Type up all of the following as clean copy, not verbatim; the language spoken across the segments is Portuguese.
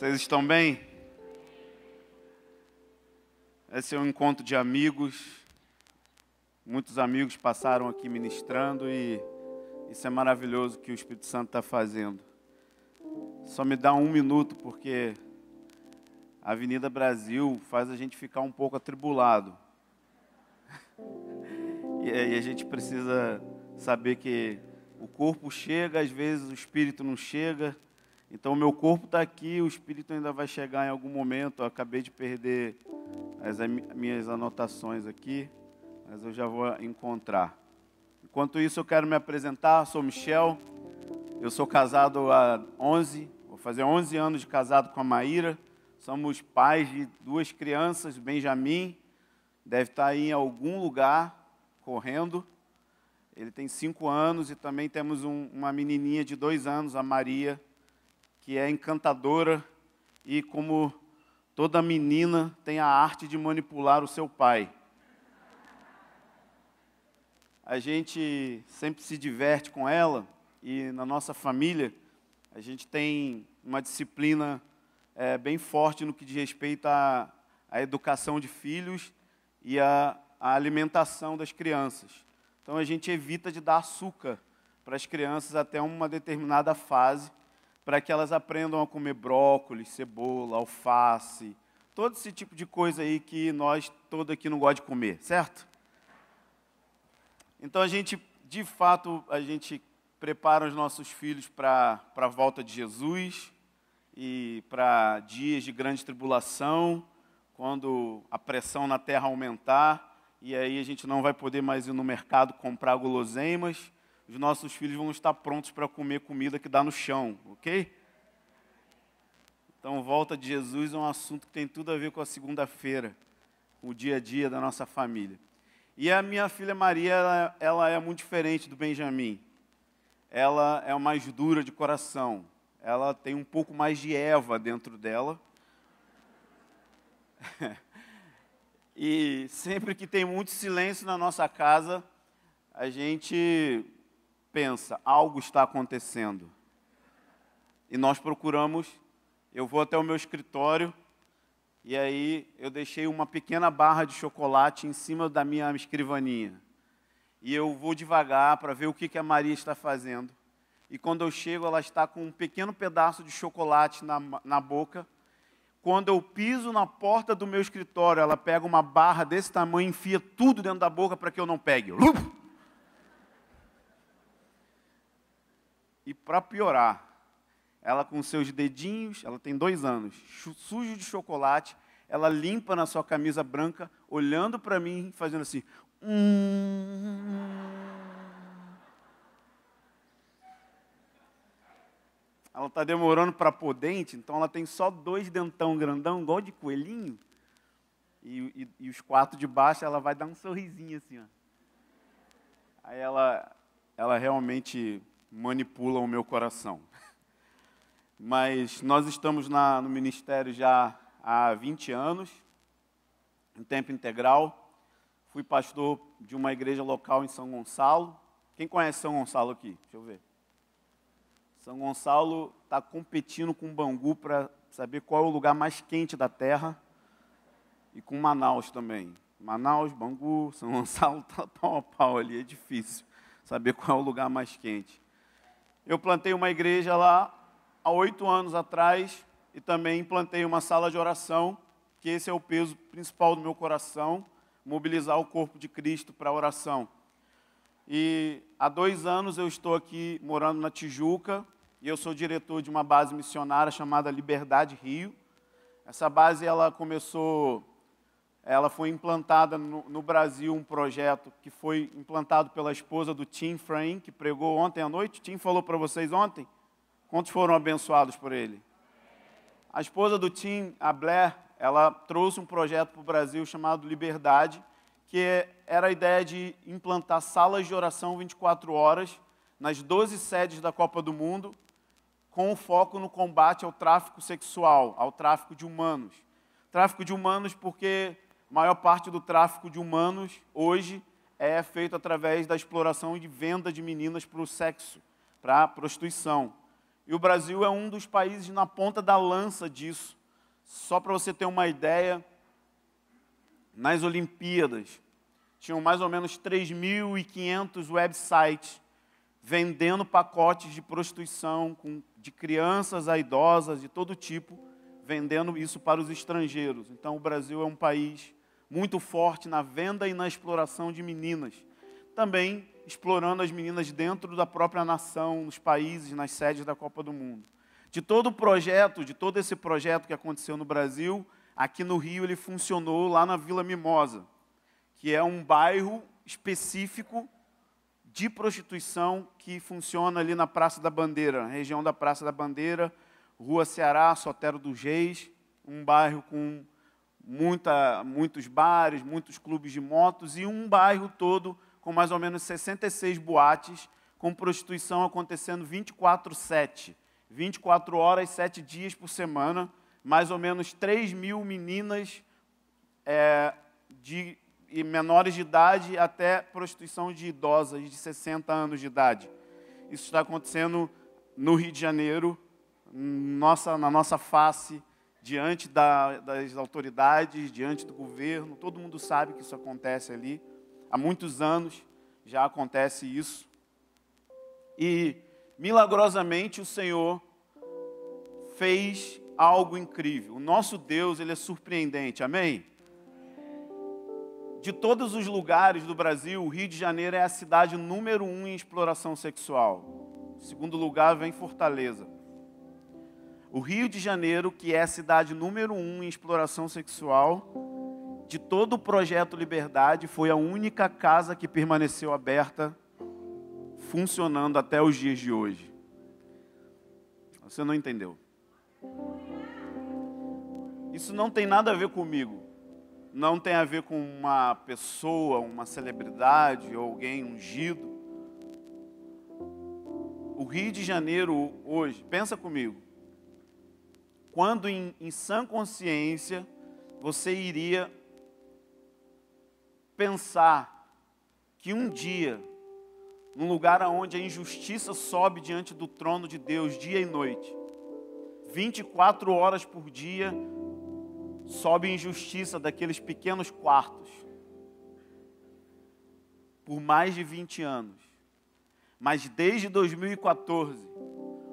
Vocês estão bem? Esse é um encontro de amigos. Muitos amigos passaram aqui ministrando e isso é maravilhoso que o Espírito Santo está fazendo. Só me dá um minuto porque a Avenida Brasil faz a gente ficar um pouco atribulado. E aí a gente precisa saber que o corpo chega, às vezes o espírito não chega. Então o meu corpo está aqui, o espírito ainda vai chegar em algum momento. Eu acabei de perder as minhas anotações aqui, mas eu já vou encontrar. Enquanto isso eu quero me apresentar, sou Michel, eu sou casado vou fazer 11 anos de casado com a Maíra. Somos pais de 2 crianças, o Benjamin deve estar aí em algum lugar, correndo. Ele tem 5 anos e também temos uma menininha de 2 anos, a Maria, que é encantadora e, como toda menina, tem a arte de manipular o seu pai. A gente sempre se diverte com ela e na nossa família a gente tem uma disciplina bem forte no que diz respeito à educação de filhos e à alimentação das crianças. Então a gente evita de dar açúcar para as crianças até uma determinada fase, para que elas aprendam a comer brócolis, cebola, alface, todo esse tipo de coisa aí que nós todos aqui não gostamos de comer, certo? Então a gente prepara os nossos filhos para a volta de Jesus e para dias de grande tribulação, quando a pressão na terra aumentar, e aí a gente não vai poder mais ir no mercado comprar guloseimas. Os nossos filhos vão estar prontos para comer comida que dá no chão, ok? Então, volta de Jesus é um assunto que tem tudo a ver com a segunda-feira, o dia a dia da nossa família. E a minha filha Maria, ela é muito diferente do Benjamin. Ela é mais dura de coração. Ela tem um pouco mais de Eva dentro dela. E sempre que tem muito silêncio na nossa casa, a gente pensa, algo está acontecendo. E nós procuramos, eu vou até o meu escritório, e aí eu deixei uma pequena barra de chocolate em cima da minha escrivaninha. E eu vou devagar para ver o que a Maria está fazendo. E quando eu chego, ela está com um pequeno pedaço de chocolate na boca. Quando eu piso na porta do meu escritório, ela pega uma barra desse tamanho e enfia tudo dentro da boca para que eu não pegue. E para piorar, ela com seus dedinhos, ela tem 2 anos, sujo de chocolate, ela limpa na sua camisa branca, olhando para mim, fazendo assim. Ela está demorando para pôr dente, então ela tem só 2 dentão grandão, igual de coelhinho. E os 4 de baixo, ela vai dar um sorrisinho assim, ó. Aí ela realmente manipula o meu coração. Mas nós estamos no ministério já há 20 anos, em tempo integral. Fui pastor de uma igreja local em São Gonçalo. Quem conhece São Gonçalo aqui? Deixa eu ver. São Gonçalo está competindo com Bangu para saber qual é o lugar mais quente da terra. E com Manaus também. Manaus, Bangu, São Gonçalo está pau a pau ali. É difícil saber qual é o lugar mais quente. Eu plantei uma igreja lá há 8 anos atrás e também implantei uma sala de oração, que esse é o peso principal do meu coração, mobilizar o corpo de Cristo para a oração. E há 2 anos eu estou aqui morando na Tijuca e eu sou diretor de uma base missionária chamada Liberdade Rio. Essa base ela foi implantada no Brasil, um projeto que foi implantado pela esposa do Tim Frame, que pregou ontem à noite. O Tim falou para vocês ontem. Quantos foram abençoados por ele? A esposa do Tim, a Blair, ela trouxe um projeto para o Brasil chamado Liberdade, que era a ideia de implantar salas de oração 24 horas nas 12 sedes da Copa do Mundo, com foco no combate ao tráfico sexual, ao tráfico de humanos. Tráfico de humanos porque a maior parte do tráfico de humanos hoje é feito através da exploração e de venda de meninas para o sexo, para a prostituição. E o Brasil é um dos países na ponta da lança disso. Só para você ter uma ideia, nas Olimpíadas, tinham mais ou menos 3.500 websites vendendo pacotes de prostituição, de crianças a idosas, de todo tipo, vendendo isso para os estrangeiros. Então, o Brasil é um país muito forte na venda e na exploração de meninas. Também explorando as meninas dentro da própria nação, nos países, nas sedes da Copa do Mundo. De todo esse projeto que aconteceu no Brasil, aqui no Rio ele funcionou lá na Vila Mimosa, que é um bairro específico de prostituição que funciona ali na Praça da Bandeira, região da Praça da Bandeira, Rua Ceará, Sotero dos Reis, um bairro com muitos bares, muitos clubes de motos e um bairro todo com mais ou menos 66 boates, com prostituição acontecendo 24/7, 24 horas, 7 dias por semana, mais ou menos 3.000 meninas de menores de idade até prostituição de idosas de 60 anos de idade. Isso está acontecendo no Rio de Janeiro, na nossa face, diante das autoridades, diante do governo. Todo mundo sabe que isso acontece ali. Há muitos anos já acontece isso. E, milagrosamente, o Senhor fez algo incrível. O nosso Deus, Ele é surpreendente. Amém? De todos os lugares do Brasil, o Rio de Janeiro é a cidade número 1 em exploração sexual. Em segundo lugar, vem Fortaleza. O Rio de Janeiro, que é a cidade número 1 em exploração sexual, de todo o projeto Liberdade, foi a única casa que permaneceu aberta, funcionando até os dias de hoje. Você não entendeu? Isso não tem nada a ver comigo. Não tem a ver com uma pessoa, uma celebridade ou alguém ungido. O Rio de Janeiro hoje, pensa comigo, quando em sã consciência você iria pensar que um dia, num lugar onde a injustiça sobe diante do trono de Deus dia e noite, 24 horas por dia, sobe injustiça daqueles pequenos quartos, por mais de 20 anos. Mas desde 2014,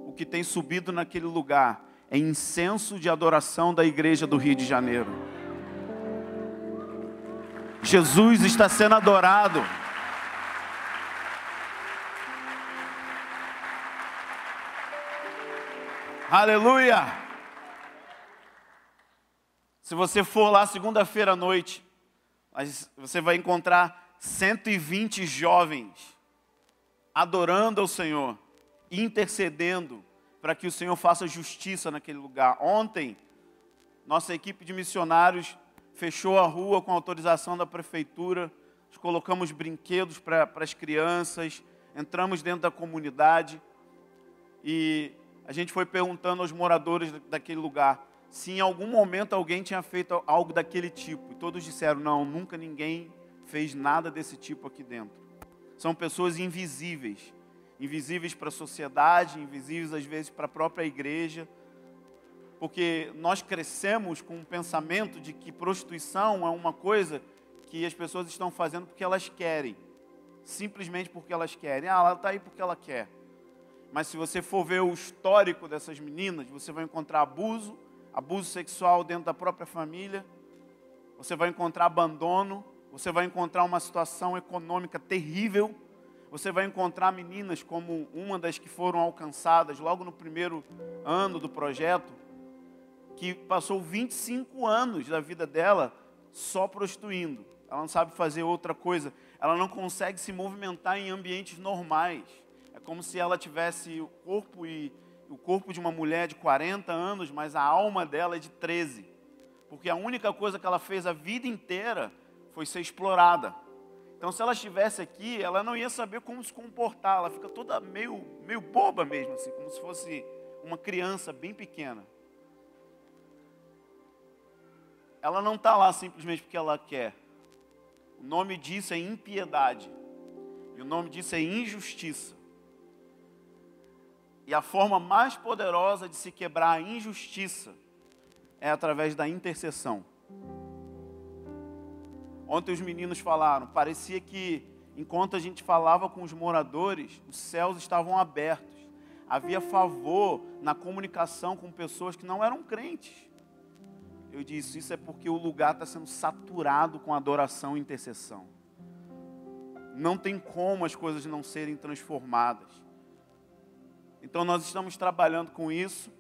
o que tem subido naquele lugar é incenso de adoração da igreja do Rio de Janeiro. Jesus está sendo adorado. Aleluia! Se você for lá segunda-feira à noite, você vai encontrar 120 jovens adorando ao Senhor, intercedendo para que o Senhor faça justiça naquele lugar. Ontem, nossa equipe de missionários fechou a rua com autorização da prefeitura, colocamos brinquedos para as crianças, entramos dentro da comunidade e a gente foi perguntando aos moradores daquele lugar se em algum momento alguém tinha feito algo daquele tipo. E todos disseram, não, nunca ninguém fez nada desse tipo aqui dentro. São pessoas invisíveis. Invisíveis para a sociedade, invisíveis às vezes para a própria igreja. Porque nós crescemos com o pensamento de que prostituição é uma coisa que as pessoas estão fazendo porque elas querem. Simplesmente porque elas querem. Ela está aí porque ela quer. Mas se você for ver o histórico dessas meninas, você vai encontrar abuso sexual dentro da própria família, você vai encontrar abandono, você vai encontrar uma situação econômica terrível, você vai encontrar meninas como uma das que foram alcançadas logo no primeiro ano do projeto, que passou 25 anos da vida dela só prostituindo. Ela não sabe fazer outra coisa, ela não consegue se movimentar em ambientes normais. É como se ela tivesse o corpo de uma mulher de 40 anos, mas a alma dela é de 13. Porque a única coisa que ela fez a vida inteira foi ser explorada. Então, se ela estivesse aqui, ela não ia saber como se comportar. Ela fica toda meio boba mesmo, assim, como se fosse uma criança bem pequena. Ela não está lá simplesmente porque ela quer. O nome disso é impiedade. E o nome disso é injustiça. E a forma mais poderosa de se quebrar a injustiça é através da intercessão. Ontem os meninos falaram, parecia que enquanto a gente falava com os moradores, os céus estavam abertos. Havia favor na comunicação com pessoas que não eram crentes. Eu disse, isso é porque o lugar está sendo saturado com adoração e intercessão. Não tem como as coisas não serem transformadas. Então nós estamos trabalhando com isso,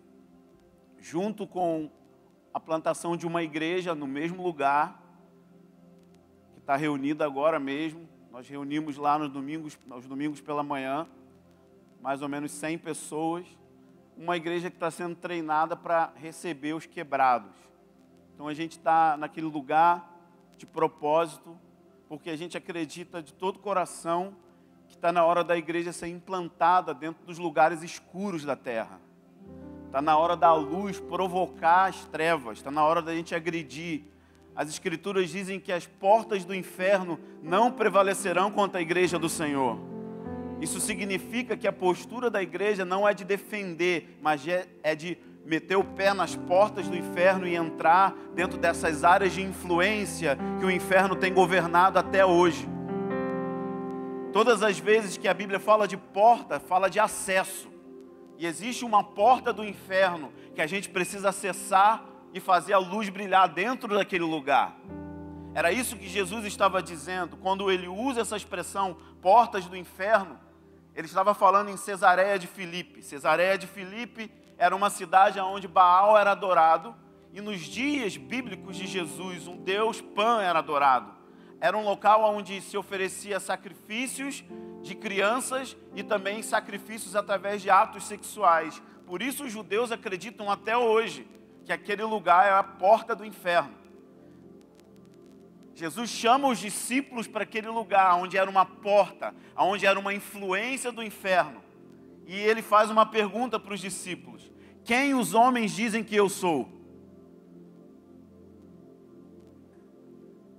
junto com a plantação de uma igreja no mesmo lugar, que está reunida agora mesmo. Nós reunimos lá nos domingos pela manhã, mais ou menos 100 pessoas. Uma igreja que está sendo treinada para receber os quebrados. Então a gente está naquele lugar de propósito, porque a gente acredita de todo o coração que está na hora da igreja ser implantada dentro dos lugares escuros da terra. Está na hora da luz provocar as trevas, está na hora da gente agredir. As Escrituras dizem que as portas do inferno não prevalecerão contra a igreja do Senhor. Isso significa que a postura da igreja não é de defender, mas é de meter o pé nas portas do inferno e entrar dentro dessas áreas de influência que o inferno tem governado até hoje. Todas as vezes que a Bíblia fala de porta, fala de acesso. E existe uma porta do inferno que a gente precisa acessar e fazer a luz brilhar dentro daquele lugar. Era isso que Jesus estava dizendo. Quando ele usa essa expressão, portas do inferno, ele estava falando em Cesareia de Filipe. Cesareia de Filipe era uma cidade onde Baal era adorado. E nos dias bíblicos de Jesus, um deus Pan era adorado. Era um local onde se oferecia sacrifícios de crianças e também sacrifícios através de atos sexuais. Por isso os judeus acreditam até hoje que aquele lugar é a porta do inferno. Jesus chama os discípulos para aquele lugar onde era uma porta, onde era uma influência do inferno. E ele faz uma pergunta para os discípulos: quem os homens dizem que eu sou?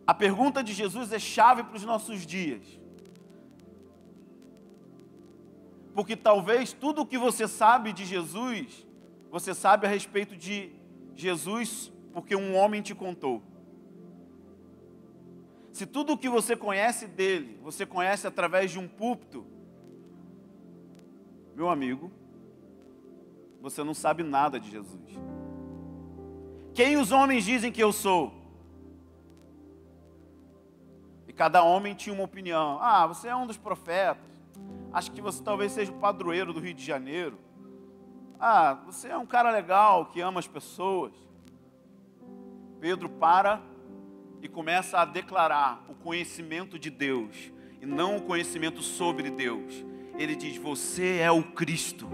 A pergunta de Jesus é chave para os nossos dias. Porque talvez tudo o que você sabe de Jesus, você sabe a respeito de Jesus porque um homem te contou. Se tudo o que você conhece dele, você conhece através de um púlpito, meu amigo, você não sabe nada de Jesus. Quem os homens dizem que eu sou? E cada homem tinha uma opinião. Ah, você é um dos profetas. Acho que você talvez seja o padroeiro do Rio de Janeiro. Ah, você é um cara legal, que ama as pessoas. Pedro para e começa a declarar o conhecimento de Deus, e não o conhecimento sobre Deus. Ele diz, você é o Cristo,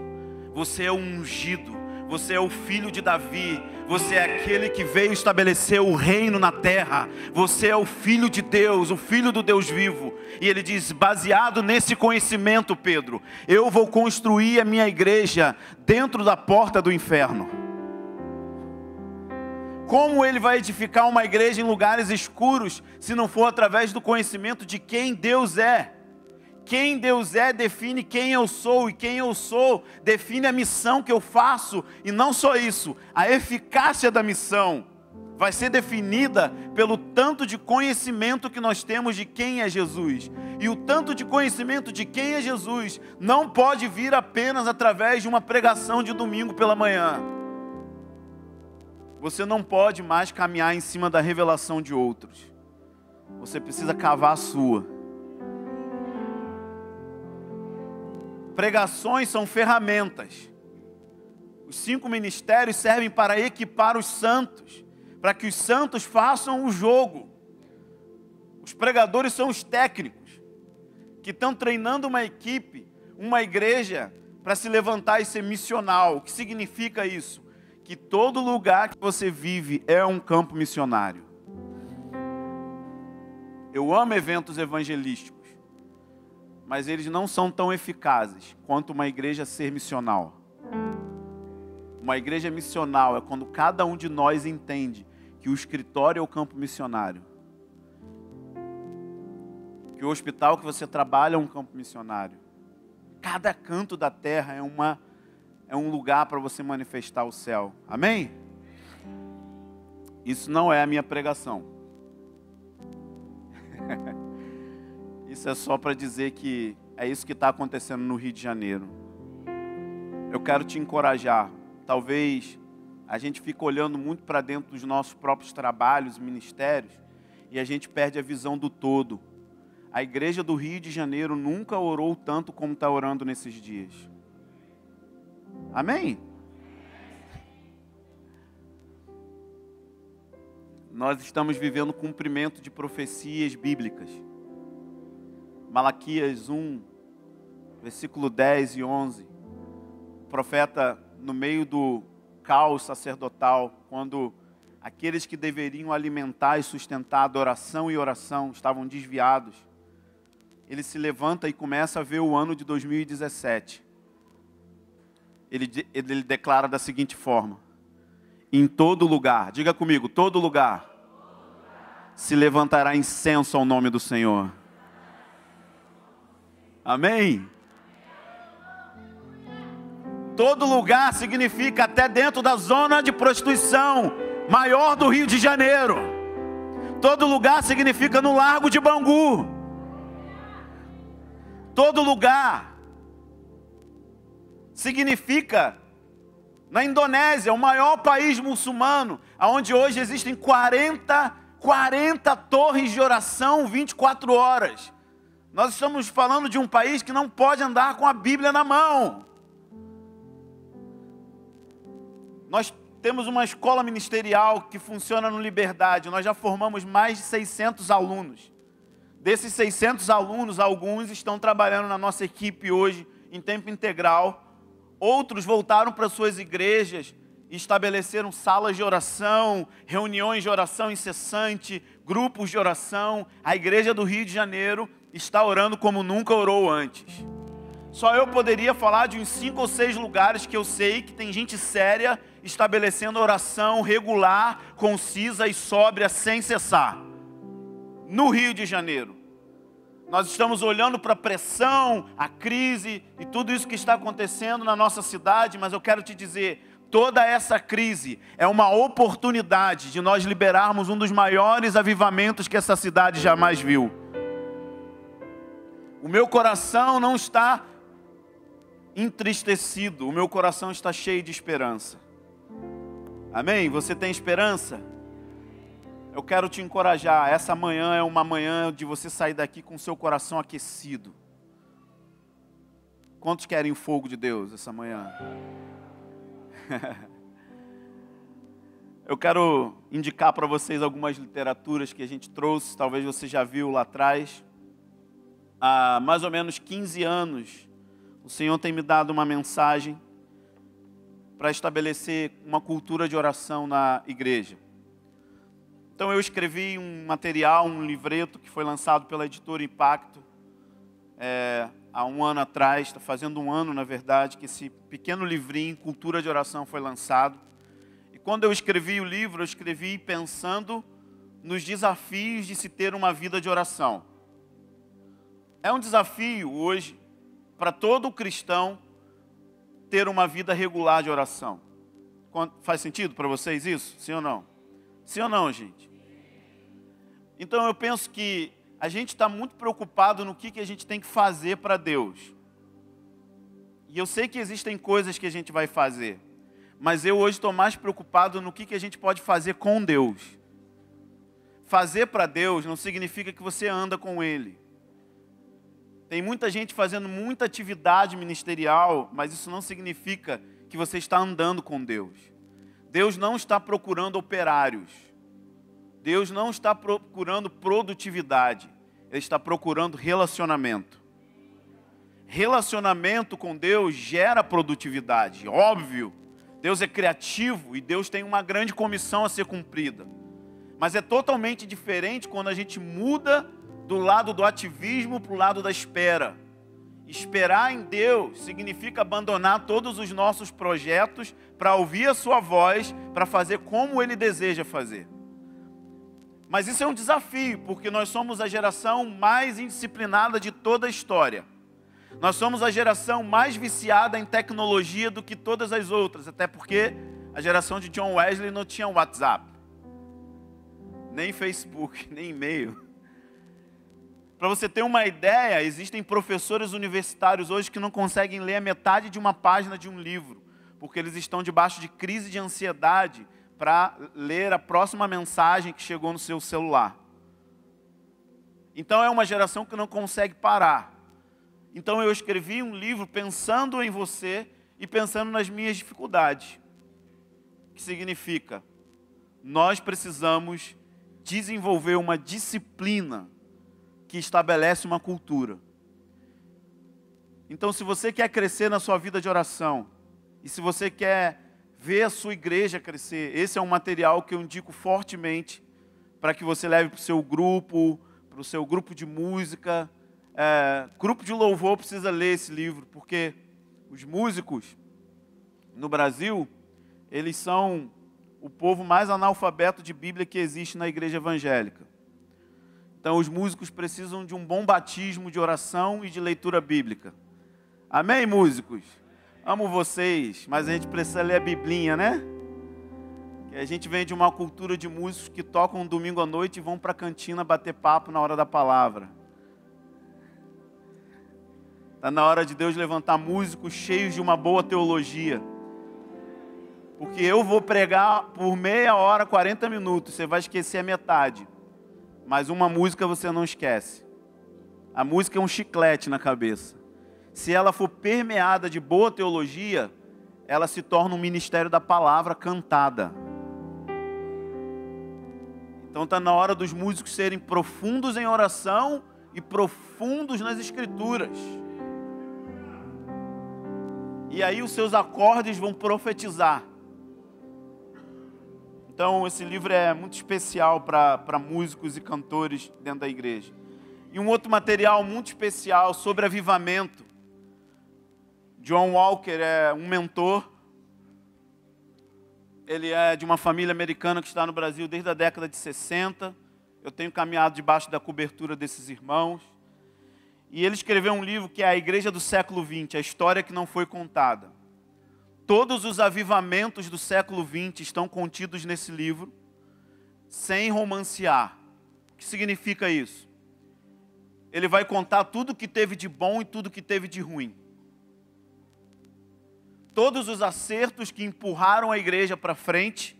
você é o ungido, você é o filho de Davi, você é aquele que veio estabelecer o reino na terra, você é o filho de Deus, o filho do Deus vivo. E ele diz, baseado nesse conhecimento, Pedro, eu vou construir a minha igreja dentro da porta do inferno. Como ele vai edificar uma igreja em lugares escuros, se não for através do conhecimento de quem Deus é? Quem Deus é define quem eu sou, e quem eu sou define a missão que eu faço. E não só isso, a eficácia da missão vai ser definida pelo tanto de conhecimento que nós temos de quem é Jesus. E o tanto de conhecimento de quem é Jesus não pode vir apenas através de uma pregação de domingo pela manhã. Você não pode mais caminhar em cima da revelação de outros. Você precisa cavar a sua. Pregações são ferramentas. Os 5 ministérios servem para equipar os santos, para que os santos façam o jogo. Os pregadores são os técnicos, que estão treinando uma equipe, uma igreja, para se levantar e ser missional. O que significa isso? Que todo lugar que você vive é um campo missionário. Eu amo eventos evangelísticos, mas eles não são tão eficazes quanto uma igreja ser missional. Uma igreja missional é quando cada um de nós entende que o escritório é o campo missionário, que o hospital que você trabalha é um campo missionário. Cada canto da terra é uma é um lugar para você manifestar o céu. Amém? Isso não é a minha pregação. Isso é só para dizer que é isso que está acontecendo no Rio de Janeiro. Eu quero te encorajar. Talvez a gente fique olhando muito para dentro dos nossos próprios trabalhos e ministérios e a gente perde a visão do todo. A igreja do Rio de Janeiro nunca orou tanto como está orando nesses dias. Amém? Nós estamos vivendo o cumprimento de profecias bíblicas. Malaquias 1, versículo 10 e 11. O profeta, no meio do caos sacerdotal, quando aqueles que deveriam alimentar e sustentar a adoração e oração estavam desviados, ele se levanta e começa a ver o ano de 2017. Ele declara da seguinte forma: em todo lugar, diga comigo, todo lugar, se levantará incenso ao nome do Senhor. Amém? Todo lugar significa até dentro da zona de prostituição maior do Rio de Janeiro. Todo lugar significa no Largo de Bangu. Todo lugar significa na Indonésia, o maior país muçulmano, onde hoje existem 40 torres de oração 24 horas. Nós estamos falando de um país que não pode andar com a Bíblia na mão. Nós temos uma escola ministerial que funciona no Liberdade. Nós já formamos mais de 600 alunos. Desses 600 alunos, alguns estão trabalhando na nossa equipe hoje em tempo integral. Outros voltaram para suas igrejas e estabeleceram salas de oração, reuniões de oração incessante, grupos de oração. A igreja do Rio de Janeiro está orando como nunca orou antes. Só eu poderia falar de uns 5 ou 6 lugares que eu sei que tem gente séria estabelecendo oração regular, concisa e sóbria sem cessar. No Rio de Janeiro. Nós estamos olhando para a pressão, a crise e tudo isso que está acontecendo na nossa cidade, mas eu quero te dizer, toda essa crise é uma oportunidade de nós liberarmos um dos maiores avivamentos que essa cidade jamais viu. O meu coração não está entristecido, o meu coração está cheio de esperança. Amém? Você tem esperança? Eu quero te encorajar. Essa manhã é uma manhã de você sair daqui com o seu coração aquecido. Quantos querem o fogo de Deus essa manhã? Eu quero indicar para vocês algumas literaturas que a gente trouxe. Talvez você já viu lá atrás. Há mais ou menos 15 anos, o Senhor tem me dado uma mensagem para estabelecer uma cultura de oração na igreja. Então eu escrevi um material, um livreto que foi lançado pela editora Impacto há um ano atrás, está fazendo um ano na verdade, que esse pequeno livrinho, Cultura de Oração, foi lançado. E quando eu escrevi o livro, eu escrevi pensando nos desafios de se ter uma vida de oração. É um desafio hoje para todo cristão ter uma vida regular de oração. Faz sentido para vocês isso? Sim ou não? Sim ou não, gente? Então eu penso que a gente está muito preocupado no que a gente tem que fazer para Deus. E eu sei que existem coisas que a gente vai fazer, mas eu hoje estou mais preocupado no que a gente pode fazer com Deus. Fazer para Deus não significa que você anda com Ele. Tem muita gente fazendo muita atividade ministerial, mas isso não significa que você está andando com Deus. Deus não está procurando operários. Deus não está procurando produtividade. Ele está procurando relacionamento. Relacionamento com Deus gera produtividade, óbvio. Deus é criativo e Deus tem uma grande comissão a ser cumprida. Mas é totalmente diferente quando a gente muda do lado do ativismo para o lado da espera. Esperar em Deus significa abandonar todos os nossos projetos para ouvir a sua voz, para fazer como Ele deseja fazer. Mas isso é um desafio, porque nós somos a geração mais indisciplinada de toda a história. Nós somos a geração mais viciada em tecnologia do que todas as outras, até porque a geração de John Wesley não tinha WhatsApp, nem Facebook, nem e-mail. Para você ter uma ideia, existem professores universitários hoje que não conseguem ler a metade de uma página de um livro, porque eles estão debaixo de crise de ansiedade para ler a próxima mensagem que chegou no seu celular. Então é uma geração que não consegue parar. Então eu escrevi um livro pensando em você e pensando nas minhas dificuldades. Que significa, nós precisamos desenvolver uma disciplina que estabelece uma cultura. Então, se você quer crescer na sua vida de oração, e se você quer ver a sua igreja crescer, esse é um material que eu indico fortemente para que você leve para o seu grupo de música. Grupo de louvor precisa ler esse livro, porque os músicos no Brasil, eles são o povo mais analfabeto de Bíblia que existe na igreja evangélica. Então, os músicos precisam de um bom batismo de oração e de leitura bíblica. Amém, músicos? Amo vocês, mas a gente precisa ler a Biblinha, né? Que a gente vem de uma cultura de músicos que tocam um domingo à noite e vão para a cantina bater papo na hora da palavra. Está na hora de Deus levantar músicos cheios de uma boa teologia. Porque eu vou pregar por meia hora, 40 minutos, você vai esquecer a metade. Mas uma música você não esquece. A música é um chiclete na cabeça. Se ela for permeada de boa teologia, ela se torna um ministério da palavra cantada. Então está na hora dos músicos serem profundos em oração e profundos nas escrituras. E aí os seus acordes vão profetizar. Então, esse livro é muito especial para músicos e cantores dentro da igreja. E um outro material muito especial sobre avivamento. John Walker é um mentor. Ele é de uma família americana que está no Brasil desde a década de 60. Eu tenho caminhado debaixo da cobertura desses irmãos. E ele escreveu um livro que é A Igreja do Século XX, a história que não foi contada. Todos os avivamentos do século XX estão contidos nesse livro, sem romancear. O que significa isso? Ele vai contar tudo o que teve de bom e tudo o que teve de ruim. Todos os acertos que empurraram a igreja para frente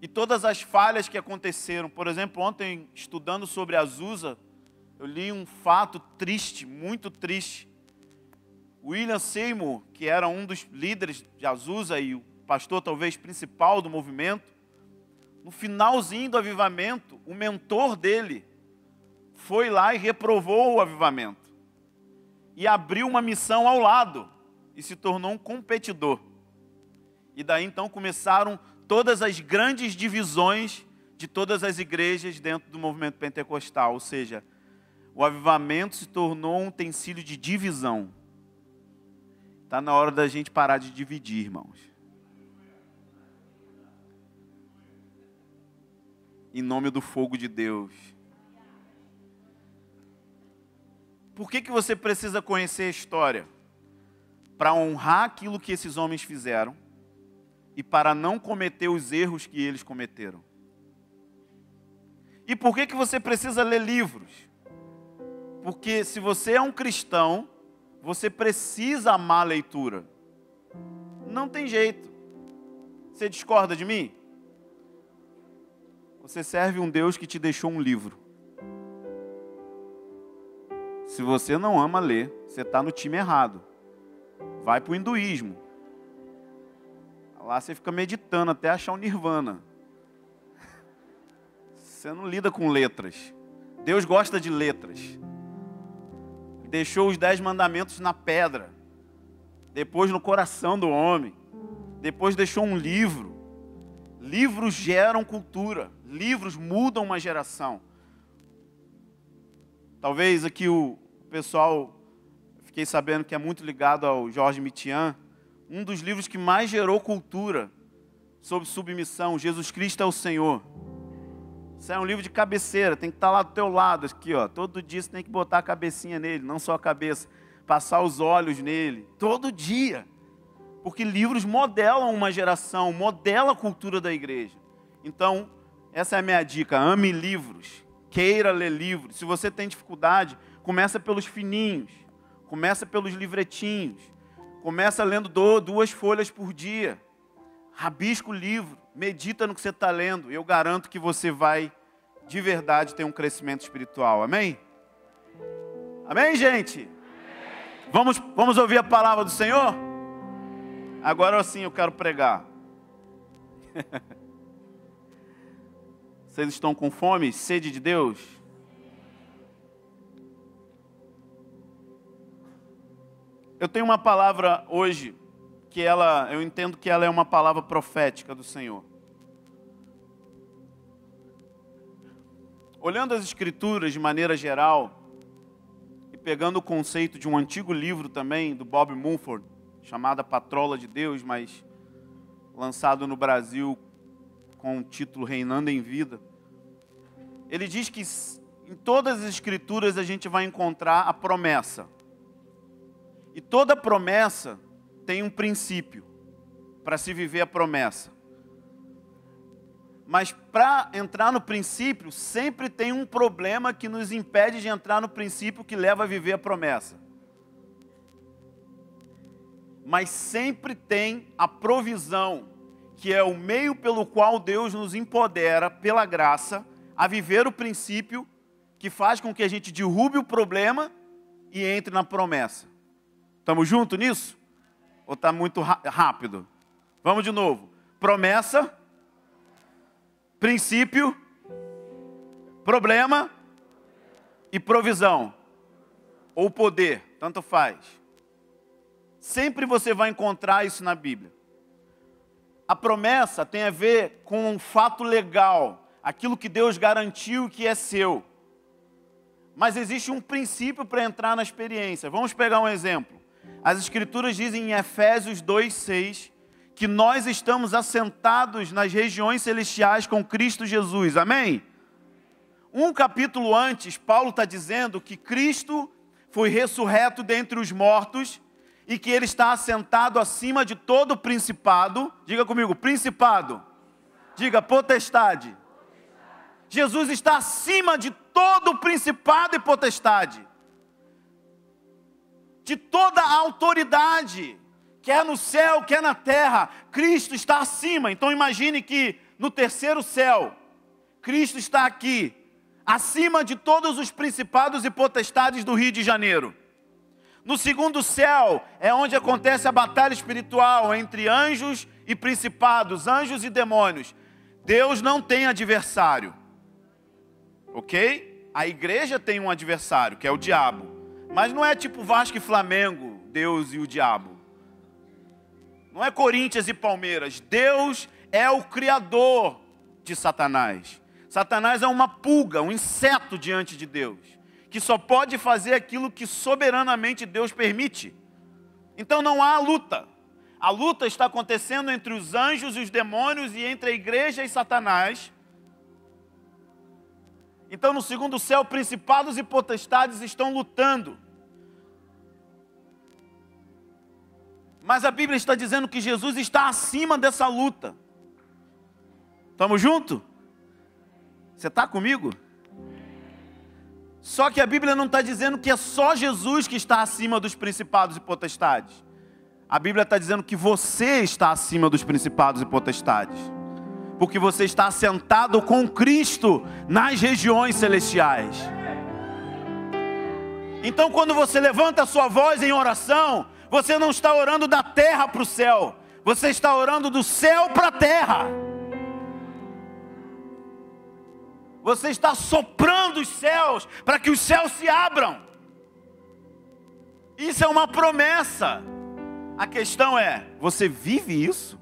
e todas as falhas que aconteceram. Por exemplo, ontem, estudando sobre Azusa, eu li um fato triste, muito triste. William Seymour, que era um dos líderes de Azusa e o pastor talvez principal do movimento, no finalzinho do avivamento, o mentor dele foi lá e reprovou o avivamento. E abriu uma missão ao lado e se tornou um competidor. E daí então começaram todas as grandes divisões de todas as igrejas dentro do movimento pentecostal. Ou seja, o avivamento se tornou um utensílio de divisão. Está na hora da gente parar de dividir, irmãos. Em nome do fogo de Deus. Por que você precisa conhecer a história? Para honrar aquilo que esses homens fizeram e para não cometer os erros que eles cometeram. E por que você precisa ler livros? Porque se você é um cristão, você precisa amar a leitura. Não tem jeito. Você discorda de mim? Você serve um Deus que te deixou um livro. Se você não ama ler, você está no time errado. Vai para o hinduísmo. Lá você fica meditando até achar o nirvana. Você não lida com letras. Deus gosta de letras. Deixou os 10 mandamentos na pedra. Depois no coração do homem. Depois deixou um livro. Livros geram cultura. Livros mudam uma geração. Talvez aqui o pessoal, fiquei sabendo que é muito ligado ao Jorge Mitian. Um dos livros que mais gerou cultura sobre submissão, Jesus Cristo é o Senhor. Isso é um livro de cabeceira, tem que estar lá do teu lado, aqui, ó. Todo dia você tem que botar a cabecinha nele, não só a cabeça. passar os olhos nele, todo dia. Porque livros modelam uma geração, modelam a cultura da igreja. Então, essa é a minha dica, ame livros, queira ler livros. Se você tem dificuldade, começa pelos fininhos, começa pelos livretinhos, começa lendo 2 folhas por dia, rabisca o livro, medita no que você está lendo. Eu garanto que você vai, de verdade, ter um crescimento espiritual. Amém? Amém, gente? Vamos ouvir a palavra do Senhor? Agora sim eu quero pregar. Vocês estão com fome, sede de Deus? Eu tenho uma palavra hoje, que eu entendo que ela é uma palavra profética do Senhor. Olhando as Escrituras de maneira geral, e pegando o conceito de um antigo livro também, do Bob Mumford, chamado A Patrola de Deus, mas lançado no Brasil com o título Reinando em Vida. Ele diz que em todas as Escrituras a gente vai encontrar a promessa. E toda promessa tem um princípio para se viver a promessa. Mas para entrar no princípio, sempre tem um problema que nos impede de entrar no princípio que leva a viver a promessa. Mas sempre tem a provisão, que é o meio pelo qual Deus nos empodera, pela graça, a viver o princípio que faz com que a gente derrube o problema e entre na promessa. Estamos juntos nisso? Ou está muito rápido? Vamos de novo. Promessa, princípio, problema e provisão. Ou poder, tanto faz. Sempre você vai encontrar isso na Bíblia. A promessa tem a ver com um fato legal, aquilo que Deus garantiu que é seu. Mas existe um princípio para entrar na experiência. Vamos pegar um exemplo. As Escrituras dizem em Efésios 2:6 que nós estamos assentados nas regiões celestiais com Cristo Jesus. Amém? Um capítulo antes, Paulo está dizendo que Cristo foi ressurreto dentre os mortos e que Ele está assentado acima de todo principado. Diga comigo, principado. Diga, potestade. Jesus está acima de todo principado e potestade. De toda a autoridade, quer no céu, quer na terra, Cristo está acima. Então imagine que no terceiro céu, Cristo está aqui, acima de todos os principados e potestades do Rio de Janeiro. No segundo céu é onde acontece a batalha espiritual entre anjos e principados, anjos e demônios. Deus não tem adversário, ok? A igreja tem um adversário, que é o diabo. Mas não é tipo Vasco e Flamengo, Deus e o diabo. Não é Corinthians e Palmeiras. Deus é o criador de Satanás. Satanás é uma pulga, um inseto diante de Deus, que só pode fazer aquilo que soberanamente Deus permite. Então não há luta. A luta está acontecendo entre os anjos e os demônios e entre a igreja e Satanás. Então no segundo céu, principados e potestades estão lutando. Mas a Bíblia está dizendo que Jesus está acima dessa luta. Estamos juntos? Você está comigo? Só que a Bíblia não está dizendo que é só Jesus que está acima dos principados e potestades. A Bíblia está dizendo que você está acima dos principados e potestades. Porque você está assentado com Cristo nas regiões celestiais. Então quando você levanta a sua voz em oração, você não está orando da terra para o céu. Você está orando do céu para a terra. Você está soprando os céus para que os céus se abram. Isso é uma promessa. A questão é, você vive isso?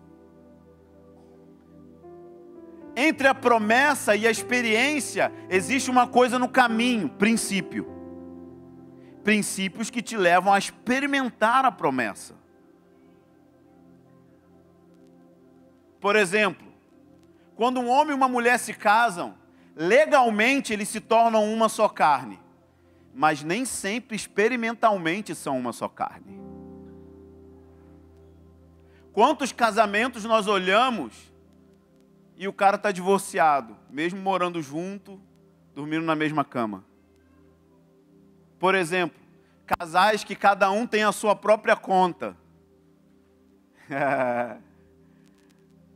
Entre a promessa e a experiência, existe uma coisa no caminho, princípio. Princípios que te levam a experimentar a promessa. Por exemplo, quando um homem e uma mulher se casam, legalmente eles se tornam uma só carne. mas nem sempre experimentalmente são uma só carne. Quantos casamentos nós olhamos e o cara está divorciado, mesmo morando junto, dormindo na mesma cama? Por exemplo, casais que cada um tem a sua própria conta.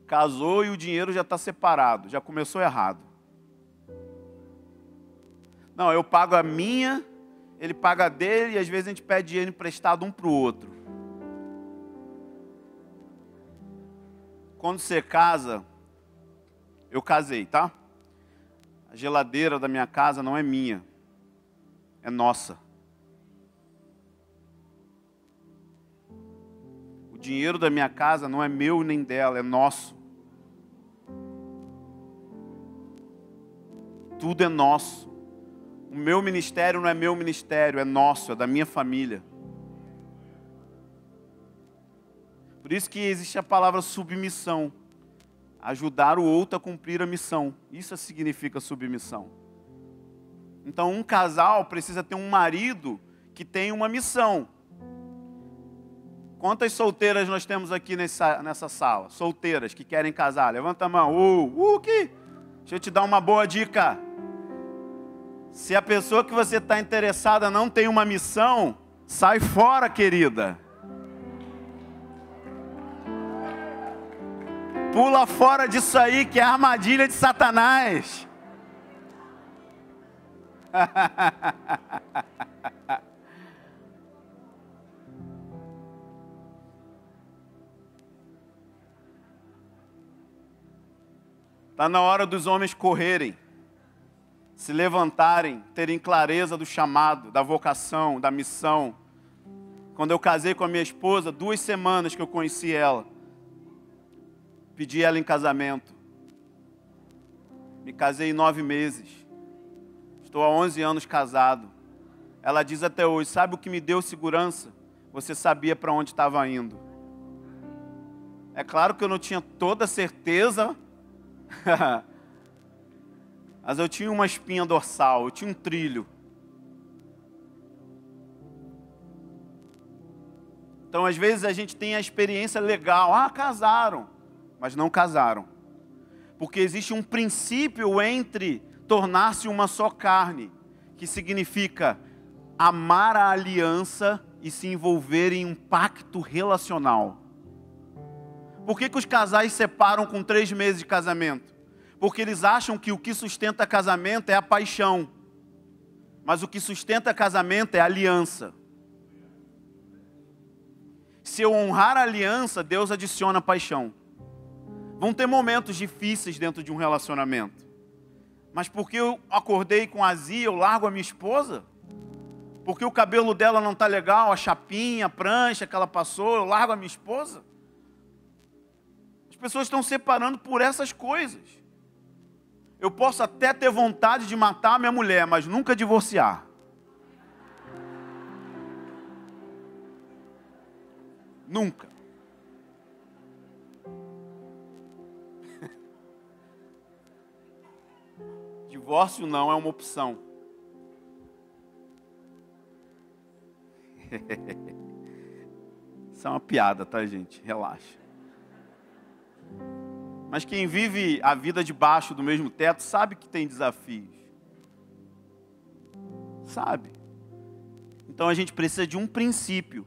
Casou e o dinheiro já está separado, já começou errado. Não, eu pago a minha, ele paga a dele, e às vezes a gente pede dinheiro emprestado um para o outro. Quando você casa, eu casei, tá? A geladeira da minha casa não é minha, é nossa. O dinheiro da minha casa não é meu nem dela, é nosso. Tudo é nosso. O meu ministério não é meu ministério, é nosso, é da minha família. Por isso que existe a palavra submissão. Ajudar o outro a cumprir a missão. Isso significa submissão. Então um casal precisa ter um marido que tem uma missão. Quantas solteiras nós temos aqui nessa sala? Solteiras que querem casar. Levanta a mão. Deixa eu te dar uma boa dica. Se a pessoa que você está interessada não tem uma missão, sai fora, querida. Pula fora disso aí, que é a armadilha de Satanás. Está na hora dos homens correrem, se levantarem, terem clareza do chamado, da vocação, da missão. Quando eu casei com a minha esposa, 2 semanas que eu conheci ela, pedi ela em casamento. Me casei em 9 meses. Estou há 11 anos casado. Ela diz até hoje, sabe o que me deu segurança? Você sabia para onde estava indo. É claro que eu não tinha toda certeza, mas eu tinha uma espinha dorsal, eu tinha um trilho. Então, às vezes, a gente tem a experiência legal. Casaram, mas não casaram. Porque existe um princípio entre tornar-se uma só carne, que significa amar a aliança e se envolver em um pacto relacional. Por que os casais separam com 3 meses de casamento? Porque eles acham que o que sustenta casamento é a paixão. Mas o que sustenta casamento é a aliança. Se eu honrar a aliança, Deus adiciona paixão. Vão ter momentos difíceis dentro de um relacionamento. Mas porque eu acordei com azia, eu largo a minha esposa? Porque o cabelo dela não está legal, a chapinha, a prancha que ela passou, eu largo a minha esposa? As pessoas estão separando por essas coisas. Eu posso até ter vontade de matar a minha mulher, mas nunca divorciar. Nunca. Divórcio não é uma opção. Isso é uma piada, tá, gente? Relaxa. Mas quem vive a vida debaixo do mesmo teto sabe que tem desafios. Sabe? Então a gente precisa de um princípio.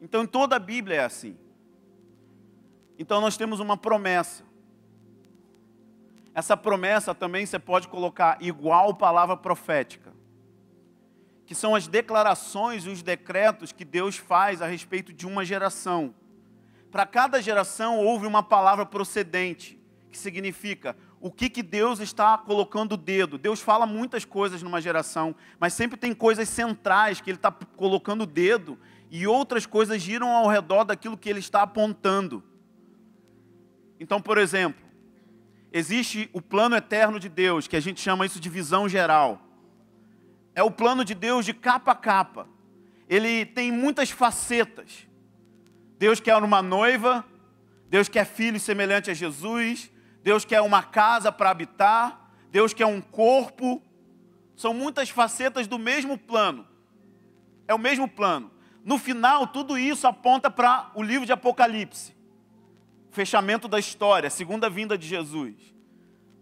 Então em toda a Bíblia é assim. Então nós temos uma promessa. Essa promessa também você pode colocar igual palavra profética, que são as declarações e os decretos que Deus faz a respeito de uma geração. Para cada geração houve uma palavra procedente, que significa o que Deus está colocando o dedo. Deus fala muitas coisas numa geração, mas sempre tem coisas centrais que Ele está colocando o dedo e outras coisas giram ao redor daquilo que Ele está apontando. Então, por exemplo, existe o plano eterno de Deus, que a gente chama isso de visão geral. É o plano de Deus de capa a capa. Ele tem muitas facetas. Deus quer uma noiva, Deus quer filhos semelhantes a Jesus, Deus quer uma casa para habitar, Deus quer um corpo. São muitas facetas do mesmo plano. É o mesmo plano. No final, tudo isso aponta para o livro de Apocalipse. Fechamento da história, a segunda vinda de Jesus.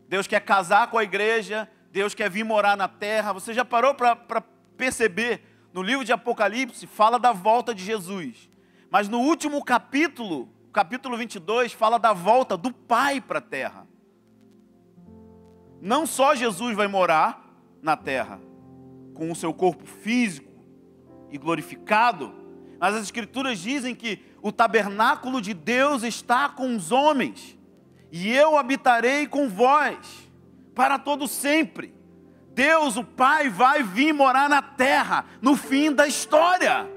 Deus quer casar com a igreja, Deus quer vir morar na terra. Você já parou para perceber? No livro de Apocalipse, fala da volta de Jesus. Mas no último capítulo, capítulo 22, fala da volta do Pai para a terra. Não só Jesus vai morar na terra, com o seu corpo físico e glorificado, mas as Escrituras dizem que o tabernáculo de Deus está com os homens, e eu habitarei com vós, para todo sempre. Deus, o Pai, vai vir morar na terra, no fim da história.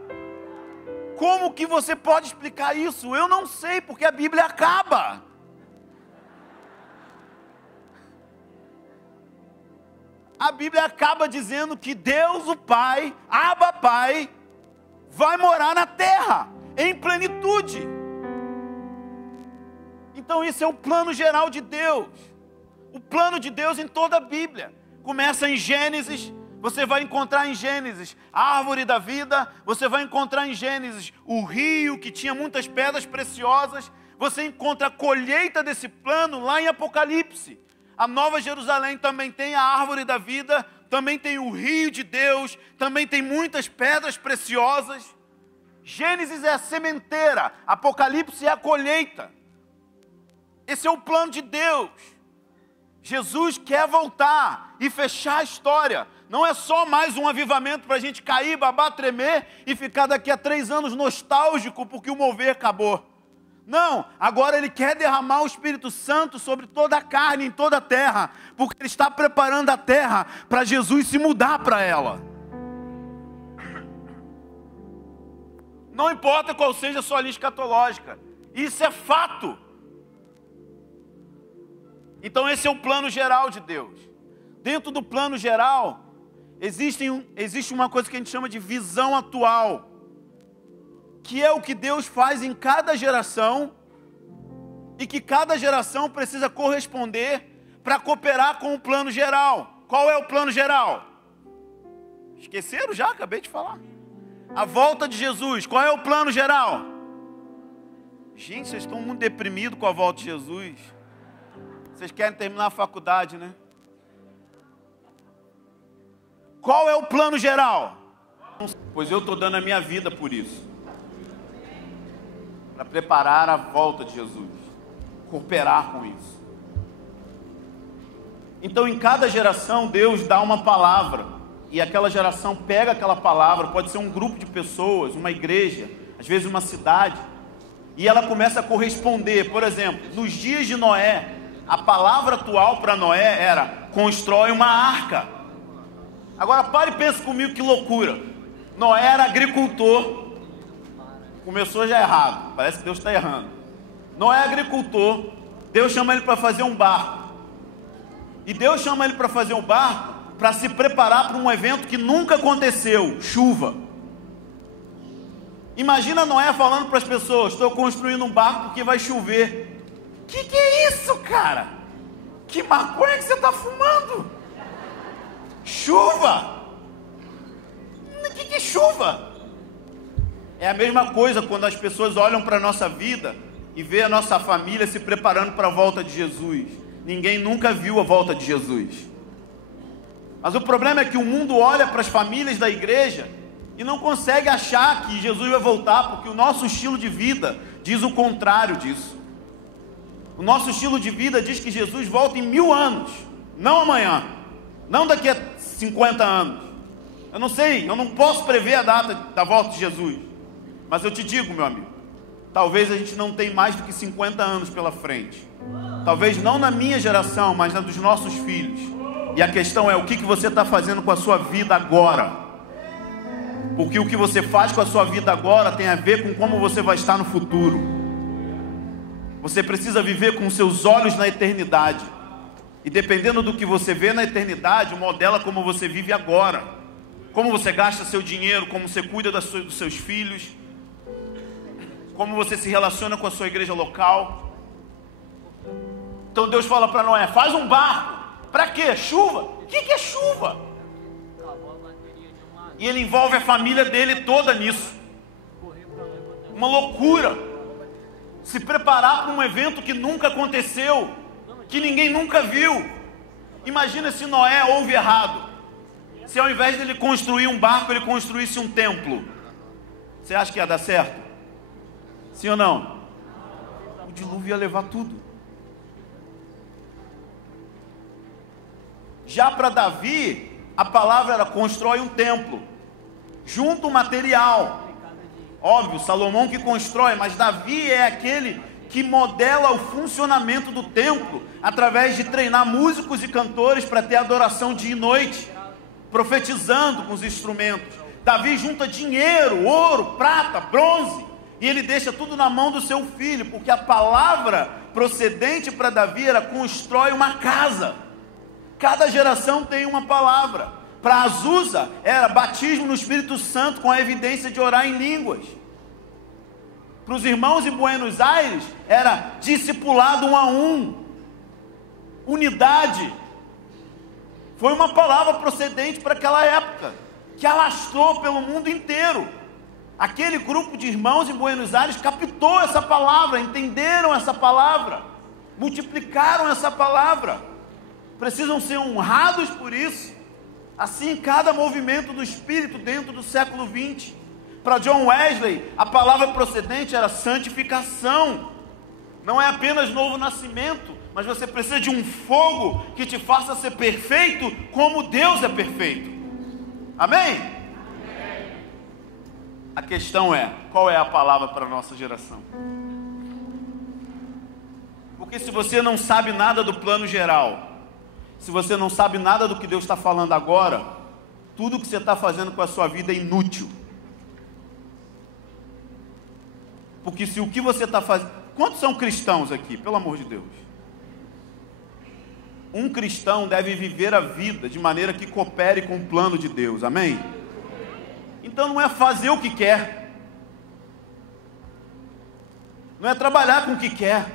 Como que você pode explicar isso? Eu não sei, porque a Bíblia acaba. A Bíblia acaba dizendo que Deus, o Pai, Abba Pai, vai morar na terra, em plenitude. Então esse é o plano geral de Deus. O plano de Deus em toda a Bíblia. Começa em Gênesis, você vai encontrar em Gênesis a árvore da vida, você vai encontrar em Gênesis o rio que tinha muitas pedras preciosas, você encontra a colheita desse plano lá em Apocalipse. A Nova Jerusalém também tem a árvore da vida, também tem o rio de Deus, também tem muitas pedras preciosas. Gênesis é a sementeira, Apocalipse é a colheita. Esse é o plano de Deus. Jesus quer voltar e fechar a história. Não é só mais um avivamento para a gente cair, babar, tremer e ficar daqui a 3 anos nostálgico porque o mover acabou. Não, agora Ele quer derramar o Espírito Santo sobre toda a carne, em toda a terra, porque Ele está preparando a terra para Jesus se mudar para ela. Não importa qual seja a sua linha escatológica, isso é fato. Então esse é o plano geral de Deus. Dentro do plano geral, existe uma coisa que a gente chama de visão atual, que é o que Deus faz em cada geração, e que cada geração precisa corresponder para cooperar com o plano geral. Qual é o plano geral? Esqueceram já? Acabei de falar. A volta de Jesus. Qual é o plano geral? Gente, vocês estão muito deprimidos com a volta de Jesus. Vocês querem terminar a faculdade, né? Qual é o plano geral? Pois eu estou dando a minha vida por isso. Para preparar a volta de Jesus, cooperar com isso. Então em cada geração Deus dá uma palavra, e aquela geração pega aquela palavra, pode ser um grupo de pessoas, uma igreja, às vezes uma cidade, e ela começa a corresponder. Por exemplo, nos dias de Noé, a palavra atual para Noé era: constrói uma arca. Agora pare e pense comigo, que loucura. Noé era agricultor. Começou já errado, parece que Deus está errando. Noé é agricultor, Deus chama ele para fazer um barco. E Deus chama ele para fazer um barco para se preparar para um evento que nunca aconteceu: chuva. Imagina Noé falando para as pessoas: estou construindo um barco porque vai chover. Que é isso, cara? Que maconha que você está fumando? Chuva? O que é chuva? É a mesma coisa quando as pessoas olham para a nossa vida e vê a nossa família se preparando para a volta de Jesus. Ninguém nunca viu a volta de Jesus. Mas o problema é que o mundo olha para as famílias da igreja e não consegue achar que Jesus vai voltar, porque o nosso estilo de vida diz o contrário disso. O nosso estilo de vida diz que Jesus volta em 1000 anos, não amanhã, não daqui a 50 anos. Eu não sei, eu não posso prever a data da volta de Jesus. Mas eu te digo, meu amigo, talvez a gente não tenha mais do que 50 anos pela frente. Talvez não na minha geração, mas na dos nossos filhos. E a questão é: o que você está fazendo com a sua vida agora? Porque o que você faz com a sua vida agora tem a ver com como você vai estar no futuro. Você precisa viver com seus olhos na eternidade. E dependendo do que você vê na eternidade, modela como você vive agora. Como você gasta seu dinheiro, como você cuida dos seus filhos, como você se relaciona com a sua igreja local. Então Deus fala para Noé: faz um barco Para quê? Chuva. O que é chuva? E ele envolve a família dele toda nisso. Uma loucura. Se preparar para um evento que nunca aconteceu, que ninguém nunca viu. Imagina se Noé ouve errado. Se ao invés de ele construir um barco, ele construísse um templo. Você acha que ia dar certo? Sim ou não? O dilúvio ia levar tudo. Já para Davi, a palavra era: constrói um templo, junta o material. Óbvio, Salomão que constrói, mas Davi é aquele que modela o funcionamento do templo, através de treinar músicos e cantores para ter adoração dia e noite, profetizando com os instrumentos. Davi junta dinheiro, ouro, prata, bronze, e ele deixa tudo na mão do seu filho, porque a palavra procedente para Davi era: constrói uma casa. Cada geração tem uma palavra. Para Azusa era batismo no Espírito Santo com a evidência de orar em línguas. Para os irmãos em Buenos Aires era discipulado 1 a 1, unidade. Foi uma palavra procedente para aquela época, que alastrou pelo mundo inteiro. Aquele grupo de irmãos em Buenos Aires captou essa palavra, entenderam essa palavra, multiplicaram essa palavra. Precisam ser honrados por isso. Assim, cada movimento do Espírito dentro do século 20. Para John Wesley, a palavra procedente era santificação. Não é apenas novo nascimento, mas você precisa de um fogo que te faça ser perfeito como Deus é perfeito. Amém? Amém. A questão é: qual é a palavra para a nossa geração? Porque se você não sabe nada do plano geral, se você não sabe nada do que Deus está falando agora, tudo que você está fazendo com a sua vida é inútil. Porque se o que você está fazendo... Quantos são cristãos aqui, pelo amor de Deus? Um cristão deve viver a vida de maneira que coopere com o plano de Deus, amém? Então não é fazer o que quer, não é trabalhar com o que quer.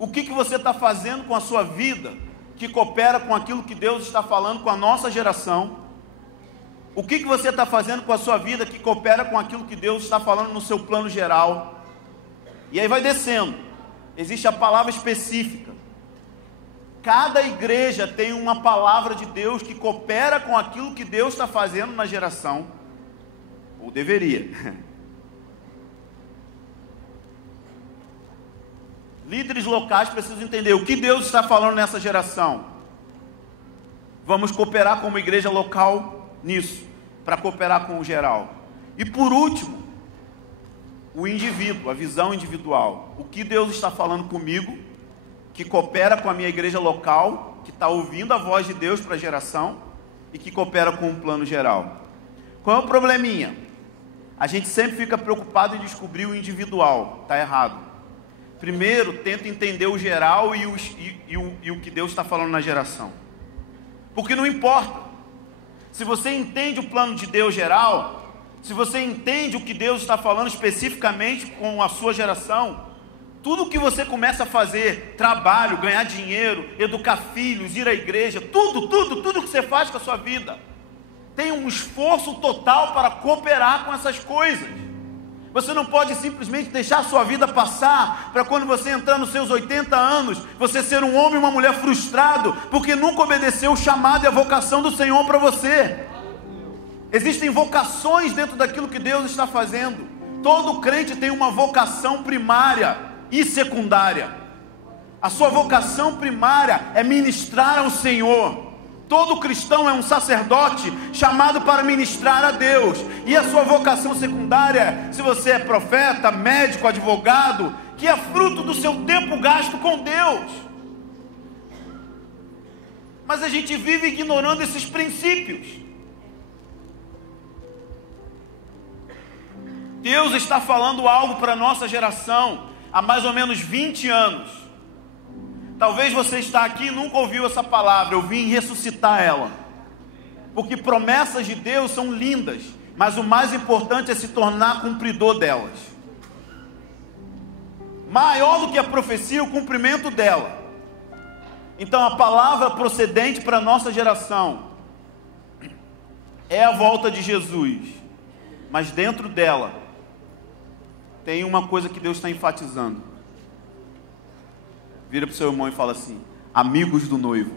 O que você está fazendo com a sua vida que coopera com aquilo que Deus está falando com a nossa geração? O que você está fazendo com a sua vida que coopera com aquilo que Deus está falando no seu plano geral? E aí vai descendo. Existe a palavra específica. Cada igreja tem uma palavra de Deus que coopera com aquilo que Deus está fazendo na geração. Ou deveria. Líderes locais precisam entender o que Deus está falando nessa geração. Vamos cooperar como igreja local nisso, para cooperar com o geral. E por último, o indivíduo, a visão individual. O que Deus está falando comigo, que coopera com a minha igreja local, que está ouvindo a voz de Deus para a geração e que coopera com o plano geral. Qual é o probleminha? A gente sempre fica preocupado em descobrir o individual. Está errado. Primeiro, tenta entender o geral e o que Deus está falando na geração. Porque não importa. Se você entende o plano de Deus geral, se você entende o que Deus está falando especificamente com a sua geração, tudo que você começa a fazer, trabalho, ganhar dinheiro, educar filhos, ir à igreja, tudo que você faz com a sua vida, tem um esforço total para cooperar com essas coisas. Você não pode simplesmente deixar a sua vida passar para quando você entrar nos seus 80 anos, você ser um homem e uma mulher frustrado, porque nunca obedeceu o chamado e a vocação do Senhor para você. Existem vocações dentro daquilo que Deus está fazendo. Todo crente tem uma vocação primária e secundária. A sua vocação primária é ministrar ao Senhor. Todo cristão é um sacerdote chamado para ministrar a Deus. E a sua vocação secundária, se você é profeta, médico, advogado, que é fruto do seu tempo gasto com Deus. Mas a gente vive ignorando esses princípios. Deus está falando algo para a nossa geração há mais ou menos 20 anos. Talvez você está aqui e nunca ouviu essa palavra. Eu vim ressuscitar ela. Porque promessas de Deus são lindas, mas o mais importante é se tornar cumpridor delas. Maior do que a profecia, o cumprimento dela. Então a palavra procedente para a nossa geração é a volta de Jesus. Mas dentro dela tem uma coisa que Deus está enfatizando. Vira para o seu irmão e fala assim: amigos do noivo.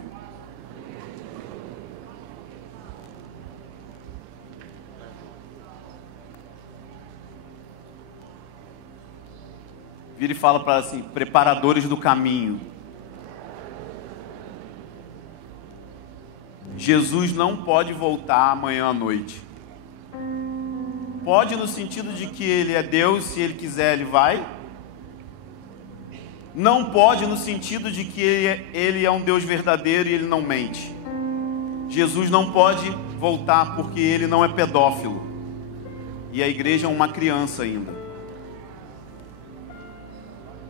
Vira e fala para ela assim: preparadores do caminho. Jesus não pode voltar amanhã à noite. Pode no sentido de que Ele é Deus, se Ele quiser Ele vai. Não pode no sentido de que Ele é um Deus verdadeiro e Ele não mente. Jesus não pode voltar porque Ele não é pedófilo. E a igreja é uma criança ainda.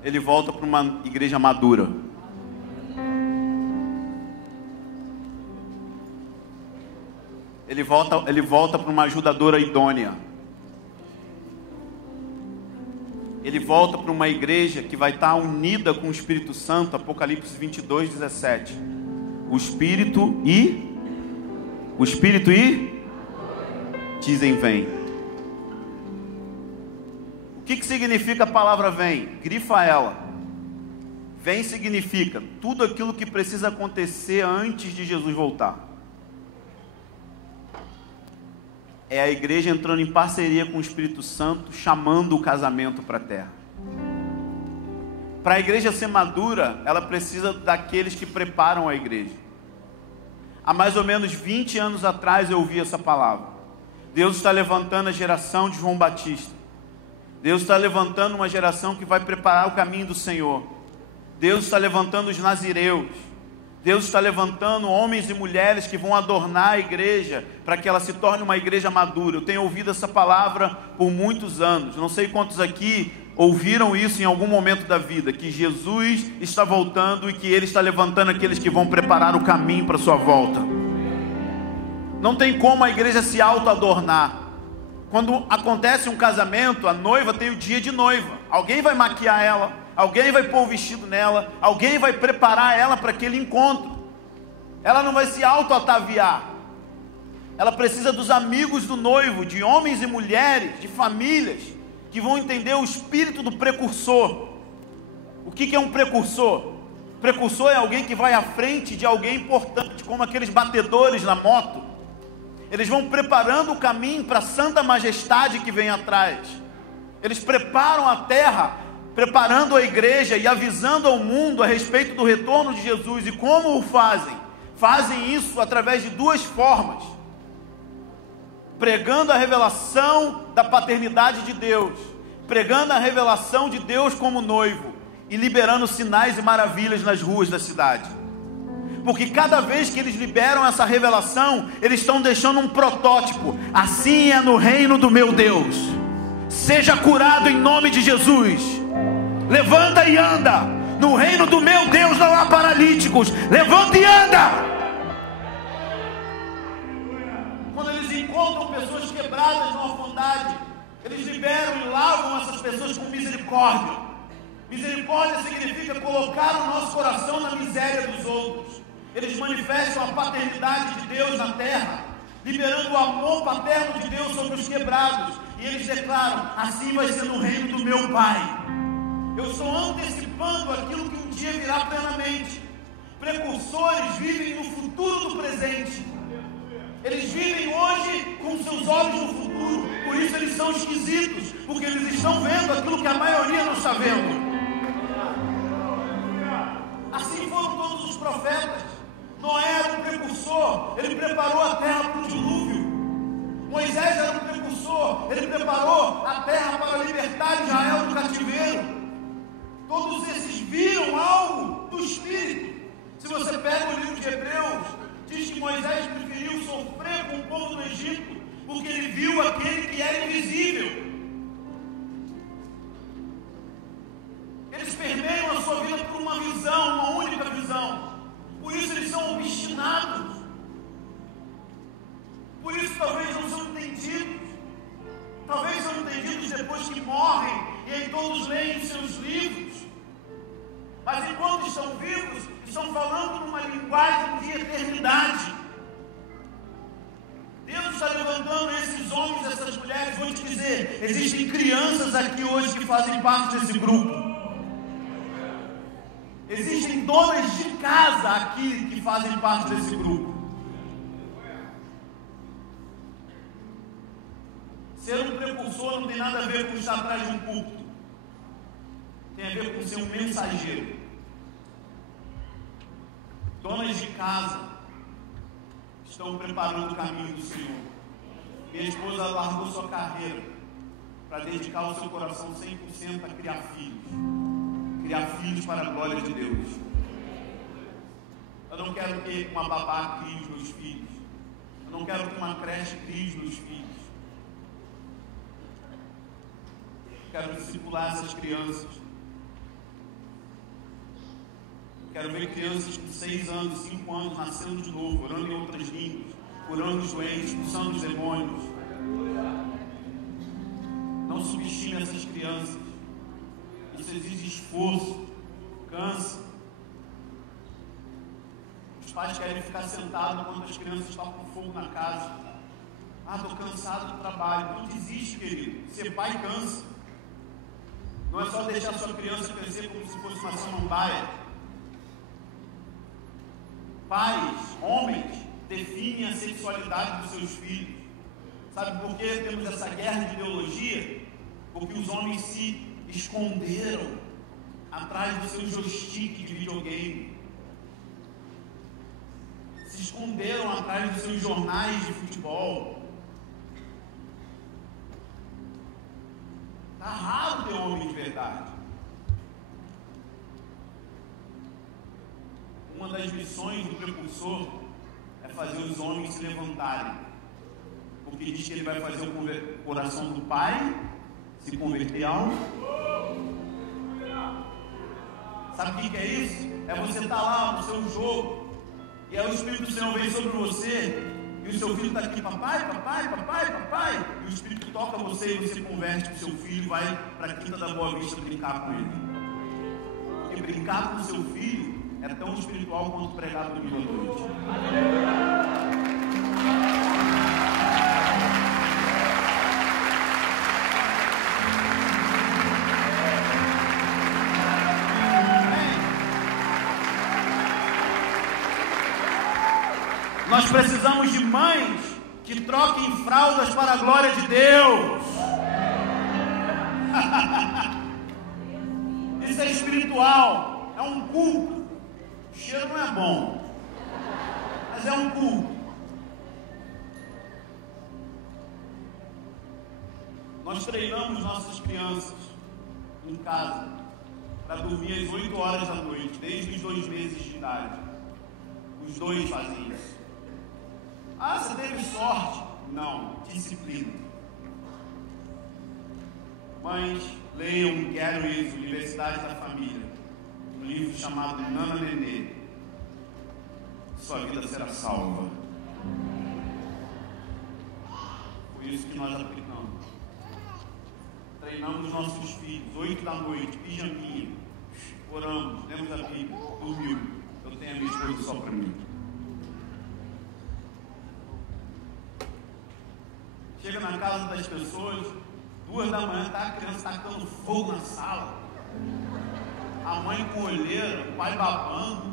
Ele volta para uma igreja madura. Ele volta para uma ajudadora idônea. Ele volta para uma igreja que vai estar unida com o Espírito Santo. Apocalipse 22, 17. O Espírito e dizem vem. O que significa a palavra vem? Grifa ela. Vem significa tudo aquilo que precisa acontecer antes de Jesus voltar. É a igreja entrando em parceria com o Espírito Santo, chamando o casamento para a terra. Para a igreja ser madura, ela precisa daqueles que preparam a igreja. Há mais ou menos 20 anos atrás eu ouvi essa palavra. Deus está levantando a geração de João Batista. Deus está levantando uma geração que vai preparar o caminho do Senhor. Deus está levantando os nazireus. Deus está levantando homens e mulheres que vão adornar a igreja para que ela se torne uma igreja madura. Eu tenho ouvido essa palavra por muitos anos. Não sei quantos aqui ouviram isso em algum momento da vida, que Jesus está voltando e que Ele está levantando aqueles que vão preparar o caminho para a sua volta. Não tem como a igreja se auto-adornar. Quando acontece um casamento, a noiva tem o dia de noiva. Alguém vai maquiar ela, alguém vai pôr o vestido nela, alguém vai preparar ela para aquele encontro. Ela não vai se auto-ataviar. Ela precisa dos amigos do noivo, de homens e mulheres, de famílias, que vão entender o espírito do precursor. O que é um precursor? Precursor é alguém que vai à frente de alguém importante, como aqueles batedores na moto. Eles vão preparando o caminho para a santa majestade que vem atrás. Eles preparam a terra, preparando a igreja e avisando ao mundo a respeito do retorno de Jesus. E como o fazem? Fazem isso através de duas formas: pregando a revelação da paternidade de Deus, pregando a revelação de Deus como noivo e liberando sinais e maravilhas nas ruas da cidade. Porque cada vez que eles liberam essa revelação, eles estão deixando um protótipo. Assim é no reino do meu Deus. Seja curado em nome de Jesus. Levanta e anda. No reino do meu Deus não há paralíticos. Levanta e anda. Quando eles encontram pessoas quebradas na orfandade, eles liberam e lavam essas pessoas com misericórdia. Misericórdia significa colocar o nosso coração na miséria dos outros. Eles manifestam a paternidade de Deus na terra, liberando o amor paterno de Deus sobre os quebrados. E eles declaram: assim vai ser no reino do meu Pai. Eu estou antecipando aquilo que um dia virá plenamente. Precursores vivem no futuro do presente. Eles vivem hoje com seus olhos no futuro. Por isso eles são esquisitos, porque eles estão vendo aquilo que a maioria não está vendo. Assim foram todos os profetas. Noé era um precursor, ele preparou a terra para o dilúvio. Moisés era um precursor, ele preparou a terra para libertar Israel do cativeiro. Todos esses viram algo do Espírito. Se você pega o livro de Hebreus, diz que Moisés preferiu sofrer com o povo do Egito, porque ele viu aquele que era invisível. Eles permeiam a sua vida por uma visão, uma única visão. Por isso eles são obstinados. Por isso talvez não são entendidos. Talvez eu enquanto estão vivos, estão falando numa linguagem de eternidade. Deus está levantando esses homens, essas mulheres. Vou te dizer, existem crianças aqui hoje que fazem parte desse grupo. Existem donas de casa aqui que fazem parte desse grupo. Ser um precursor não tem nada a ver com estar atrás de um púlpito. Tem a ver com ser um mensageiro. Donas de casa estão preparando o caminho do Senhor. Minha esposa largou sua carreira para dedicar o seu coração 100% a criar filhos. Criar filhos para a glória de Deus. Eu não quero que uma babá crie os meus filhos. Eu não quero que uma creche crie os meus filhos. Quero discipular essas crianças. Quero ver crianças com 6 anos, 5 anos, nascendo de novo, orando em outras línguas, curando os doentes, expulsando os demônios. Não subestime essas crianças. Isso exige esforço, cansa. Os pais querem ficar sentados enquanto as crianças estão com fogo na casa. Estou cansado do trabalho. Não desiste, querido. Ser pai cansa. Não é só deixar sua criança crescer como se fosse uma samambaia. Pais, homens, definem a sexualidade dos seus filhos. Sabe por que temos essa guerra de ideologia? Porque os homens se esconderam atrás do seu joystick de videogame. Se esconderam atrás dos seus jornais de futebol. Está raro ter homem de verdade. Uma das missões do precursor é fazer os homens se levantarem. Porque diz que ele vai fazer o coração do pai se converter ao... Sabe o que é isso? É você estar lá no seu jogo e aí o Espírito do Senhor vem sobre você e o seu filho está aqui, papai, papai, papai, papai, e o Espírito toca você e você converte o seu filho e vai para a Quinta da Boa Vista brincar com ele. Porque brincar com o seu filho é tão espiritual quanto pregar domingo à noite. Nós precisamos de mães que troquem fraldas para a glória de Deus. Isso é espiritual, é um culto. O cheiro não é bom, mas é um culto. Nós treinamos nossas crianças em casa para dormir às 8 horas da noite, desde os 2 meses de idade. Os 2 fazem isso. Você teve sorte? Não, disciplina. Mães, leiam Quero Isso, Universidade da Família, um livro chamado Nana Nenê. Sua vida será salva. Foi isso que nós aplicamos. Treinamos nossos filhos, 8 da noite, pijaminha, oramos, lemos a Bíblia, dormiu. Eu tenho a minha esposa só para mim. Chega na casa das pessoas, 2 da manhã, tá a criança tacando fogo na sala, a mãe com olheira, o pai babando.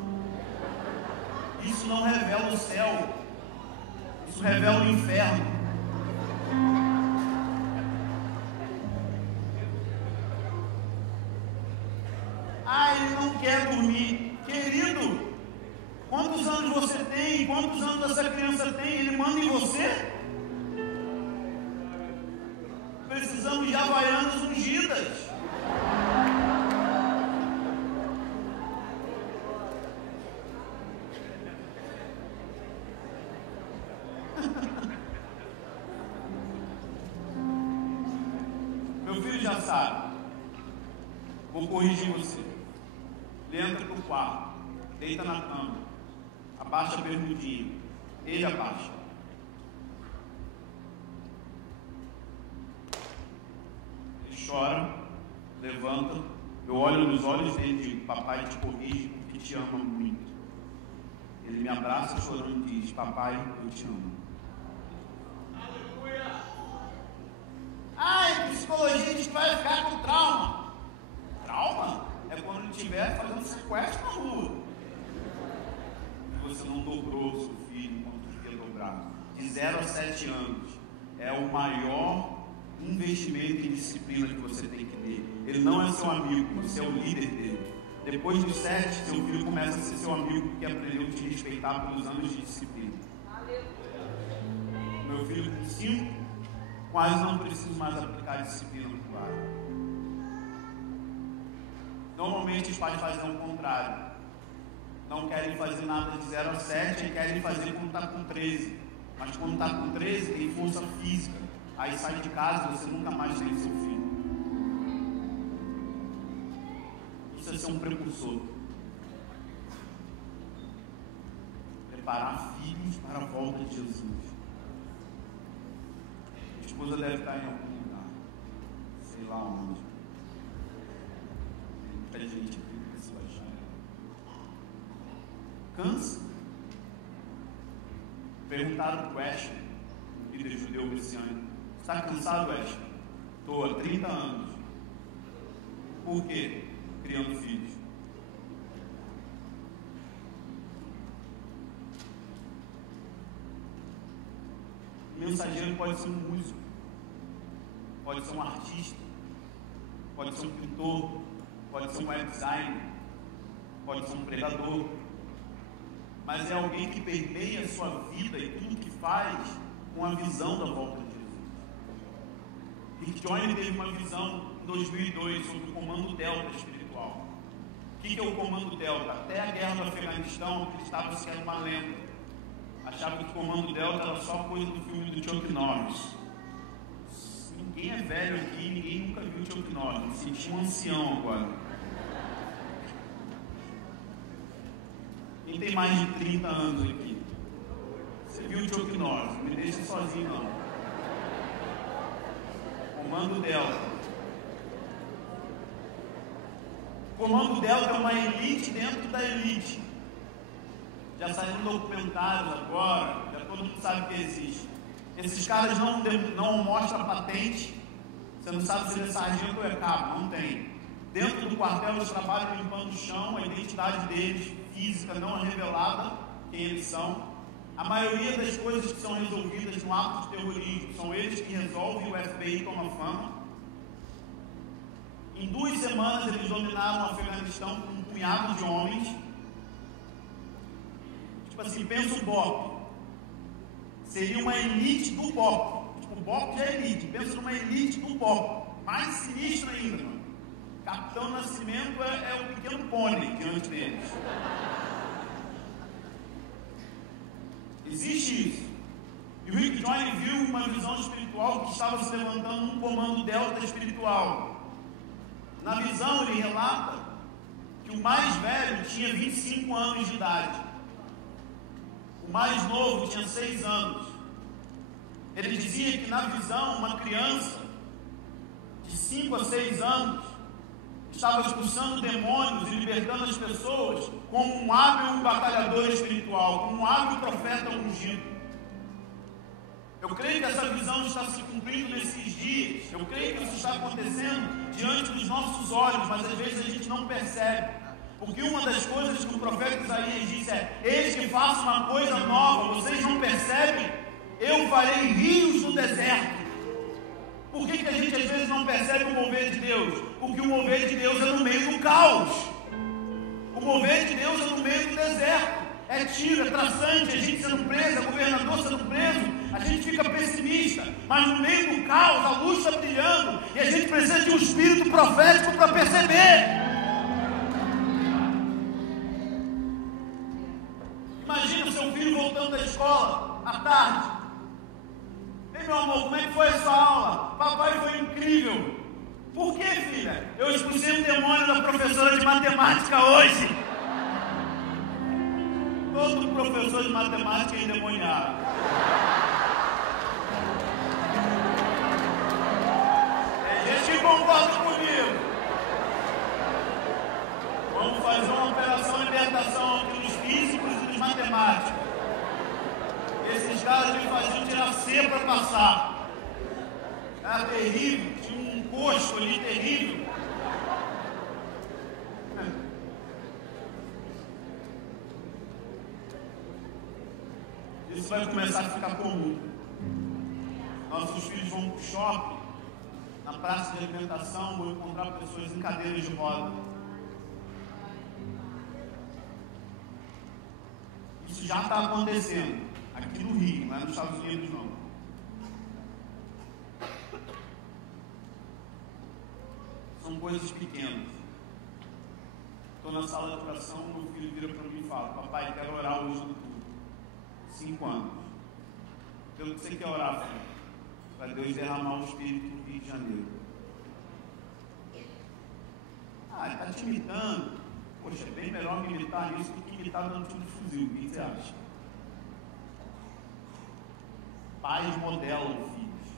Isso não revela o céu, isso revela o inferno. Ele não quer dormir. Querido, quantos anos você tem? Quantos anos essa criança tem? Ele manda em você? Precisamos de havaianas ungidas. Meu filho já sabe. Vou corrigir você. Ele entra pro quarto, deita na cama, abaixa a bermudinha. Ele abaixa. Chora, levanta, Eu olho nos olhos dele e digo: papai te corrige porque te ama muito. Ele me abraça chorando e diz: papai, eu te amo. Aleluia! Ai, psicologia diz que vai ficar com trauma. Trauma? É quando ele estiver fazendo sequestro na rua. E você não dobrou o seu filho enquanto devia dobrar. De 0 a 7 anos é o maior investimento em disciplina que você tem que ter. Ele não é seu amigo, você é o líder dele. Depois dos 7, seu filho começa a ser seu amigo porque aprendeu a te respeitar pelos anos de disciplina. Meu filho com 5, quase não preciso mais aplicar disciplina no lar. Normalmente os pais fazem o contrário. Não querem fazer nada de 0 a 7 e querem fazer quando está com 13. Mas quando está com 13 tem força física. Aí sai de casa e você nunca mais tem seu filho. Isso é ser um precursor. Preparar filhos para a volta de Jesus. A esposa deve estar em algum lugar. Sei lá onde. Tem muita gente aqui que se vai achar. Cansa. Perguntaram para o Ashley, líder judeu messiânico: está cansado, Ashley? Estou há 30 anos. Por quê? Criando filhos. O mensageiro pode ser um músico, pode ser um artista, pode ser um pintor, pode ser um web designer, pode ser um pregador, mas é alguém que permeia a sua vida e tudo que faz com a visão da volta de Jesus. Rick Joyner teve uma visão em 2002 sobre o comando Delta espiritual. O que é o comando Delta? Até a guerra do Afeganistão acreditava-se que era uma lenda. Achava que o comando Delta era só coisa do filme do Chuck Norris. Ninguém é velho aqui, ninguém nunca viu o Chuck Norris. Me senti um ancião agora. Quem tem mais de 30 anos aqui? Você viu o Chuck Norris? Não me deixa sozinho não. Comando Delta. Comando Delta é uma elite dentro da elite. Já saíram documentários agora, já todo mundo sabe que existe. Esses caras não mostram patente. Você não sabe se ele é sargento ou é cabo, não tem. Dentro do quartel eles trabalham limpando o chão, a identidade deles física não é revelada, quem eles são. A maioria das coisas que são resolvidas no ato de terrorismo são eles que resolvem, o FBI toma fama. Em 2 semanas eles dominaram o Afeganistão com um punhado de homens. Tipo assim, pensa o BOP. Seria uma elite do BOP. Tipo, o BOP já é elite. Pensa numa elite do BOP. Mais sinistro ainda, mano. Capitão Nascimento é o pequeno pônei diante deles. Existe isso. E o Rick Joyner viu uma visão espiritual que estava se levantando um comando Delta espiritual. Na visão ele relata que o mais velho tinha 25 anos de idade. O mais novo tinha 6 anos. Ele dizia que na visão uma criança de 5 a 6 anos estava expulsando demônios e libertando as pessoas como um hábil batalhador espiritual, como um hábil profeta ungido. Eu creio que essa visão está se cumprindo nesses dias. Eu creio que isso está acontecendo diante dos nossos olhos, mas às vezes a gente não percebe. Porque uma das coisas que o profeta Isaías disse é: eis que faço uma coisa nova, vocês não percebem? Eu farei rios no deserto. Por que a gente às vezes não percebe o mover de Deus? Porque o mover de Deus é no meio do caos. O mover de Deus é no meio do deserto. É tiro, é traçante, a gente sendo preso, é governador sendo preso. A gente fica pessimista, mas no meio do caos a luz está brilhando e a gente precisa de um espírito profético para perceber. Imagina o seu filho voltando da escola à tarde. Ei, meu amor, como é que foi a sua aula? Papai, foi incrível. Por que, filha? Eu expulsei um demônio da professora de matemática hoje. Todo professor de matemática é endemoniado. Tem gente que concorda comigo. fazer uma operação libertação entre os físicos e os matemáticos. Esses caras me faziam tirar C para passar. Era terrível, tinha um coxo ali terrível. Isso vai começar a ficar comum. Nossos filhos vão para o shopping, na praça de alimentação, vão encontrar pessoas em cadeiras de roda. Isso já está acontecendo, aqui no Rio, não é nos Estados Unidos não. São coisas pequenas. Estou na sala de oração, meu filho vira para mim e fala: papai, quero orar hoje no culto. 5 anos. Pelo que você quer orar, filho? Para Deus derramar o Espírito no Rio de Janeiro. Ele está te imitando. Poxa, é bem melhor me imitar nisso do que imitar dando tiro de fuzil. O que você acha? Pais modelam filhos.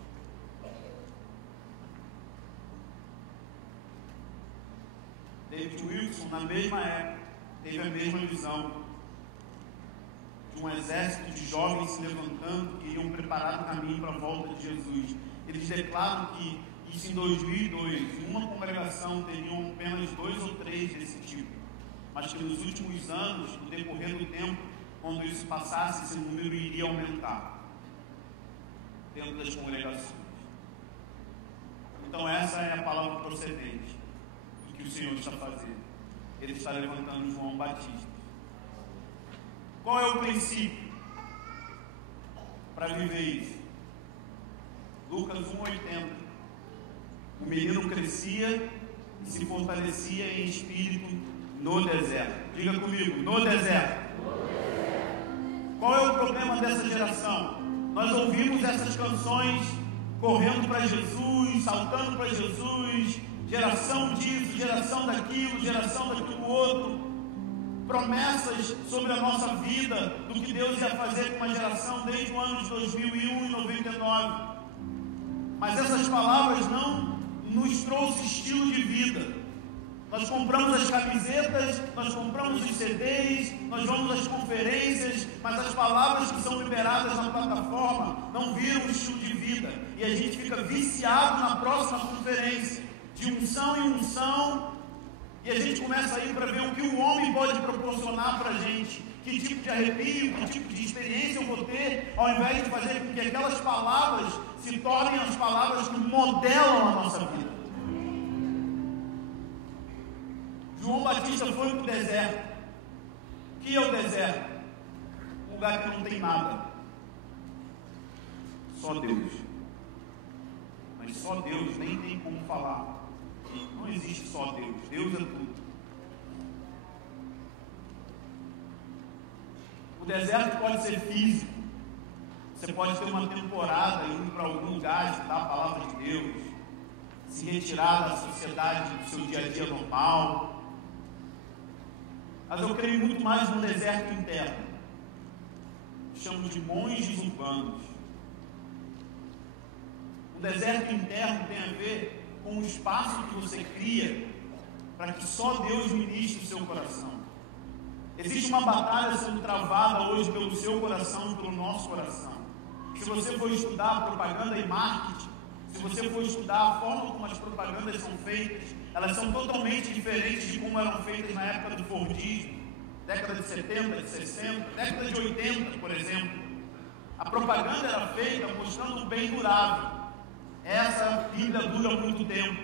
David Wilson, na mesma época, teve a mesma visão de um exército de jovens se levantando que iriam preparar o caminho para a volta de Jesus. Eles declaram que isso em 2002, em uma congregação teriam apenas 2 ou 3 desse tipo, mas que nos últimos anos, no decorrer do tempo, quando isso passasse, esse número iria aumentar dentro das congregações. Então essa é a palavra procedente do que o Senhor está fazendo. Ele está levantando João Batista. Qual é o princípio para viver isso? Lucas 1,80. O menino crescia e se fortalecia em espírito no deserto. Diga comigo, no deserto. Qual é o problema dessa geração? Nós ouvimos essas canções correndo para Jesus, saltando para Jesus, geração disso, geração daquilo outro. Promessas sobre a nossa vida, do que Deus ia fazer com uma geração desde o ano de 2001 e 99. Mas essas palavras não nos trouxe estilo de vida. Nós compramos as camisetas, nós compramos os CDs, nós vamos às conferências, mas as palavras que são liberadas na plataforma não viram estilo de vida. E a gente fica viciado na próxima conferência, de unção em unção. E a gente começa a ir para ver o que o homem pode proporcionar para a gente, que tipo de arrepio, que tipo de experiência eu vou ter, ao invés de fazer com que aquelas palavras se tornem as palavras que modelam a nossa vida. João Batista foi para o deserto. O que é o deserto? Um lugar que não tem nada. Só Deus. Mas só Deus, nem tem como falar. Não existe só Deus, Deus é tudo. O deserto pode ser físico. Você pode ter uma temporada indo para algum lugar estudar a palavra de Deus, se retirar da sociedade do seu dia a dia normal. Mas eu creio muito mais no deserto interno. Chamo de monges urbanos. O deserto interno tem a ver com o espaço que você cria para que só Deus ministre o seu coração. Existe uma batalha sendo travada hoje pelo seu coração e pelo nosso coração. Se você for estudar propaganda e marketing, se você for estudar a forma como as propagandas são feitas, elas são totalmente diferentes de como eram feitas na época do Fordismo, década de 70, de 60, década de 80, por exemplo. A propaganda era feita mostrando o bem durável. Essa Bíblia dura muito tempo.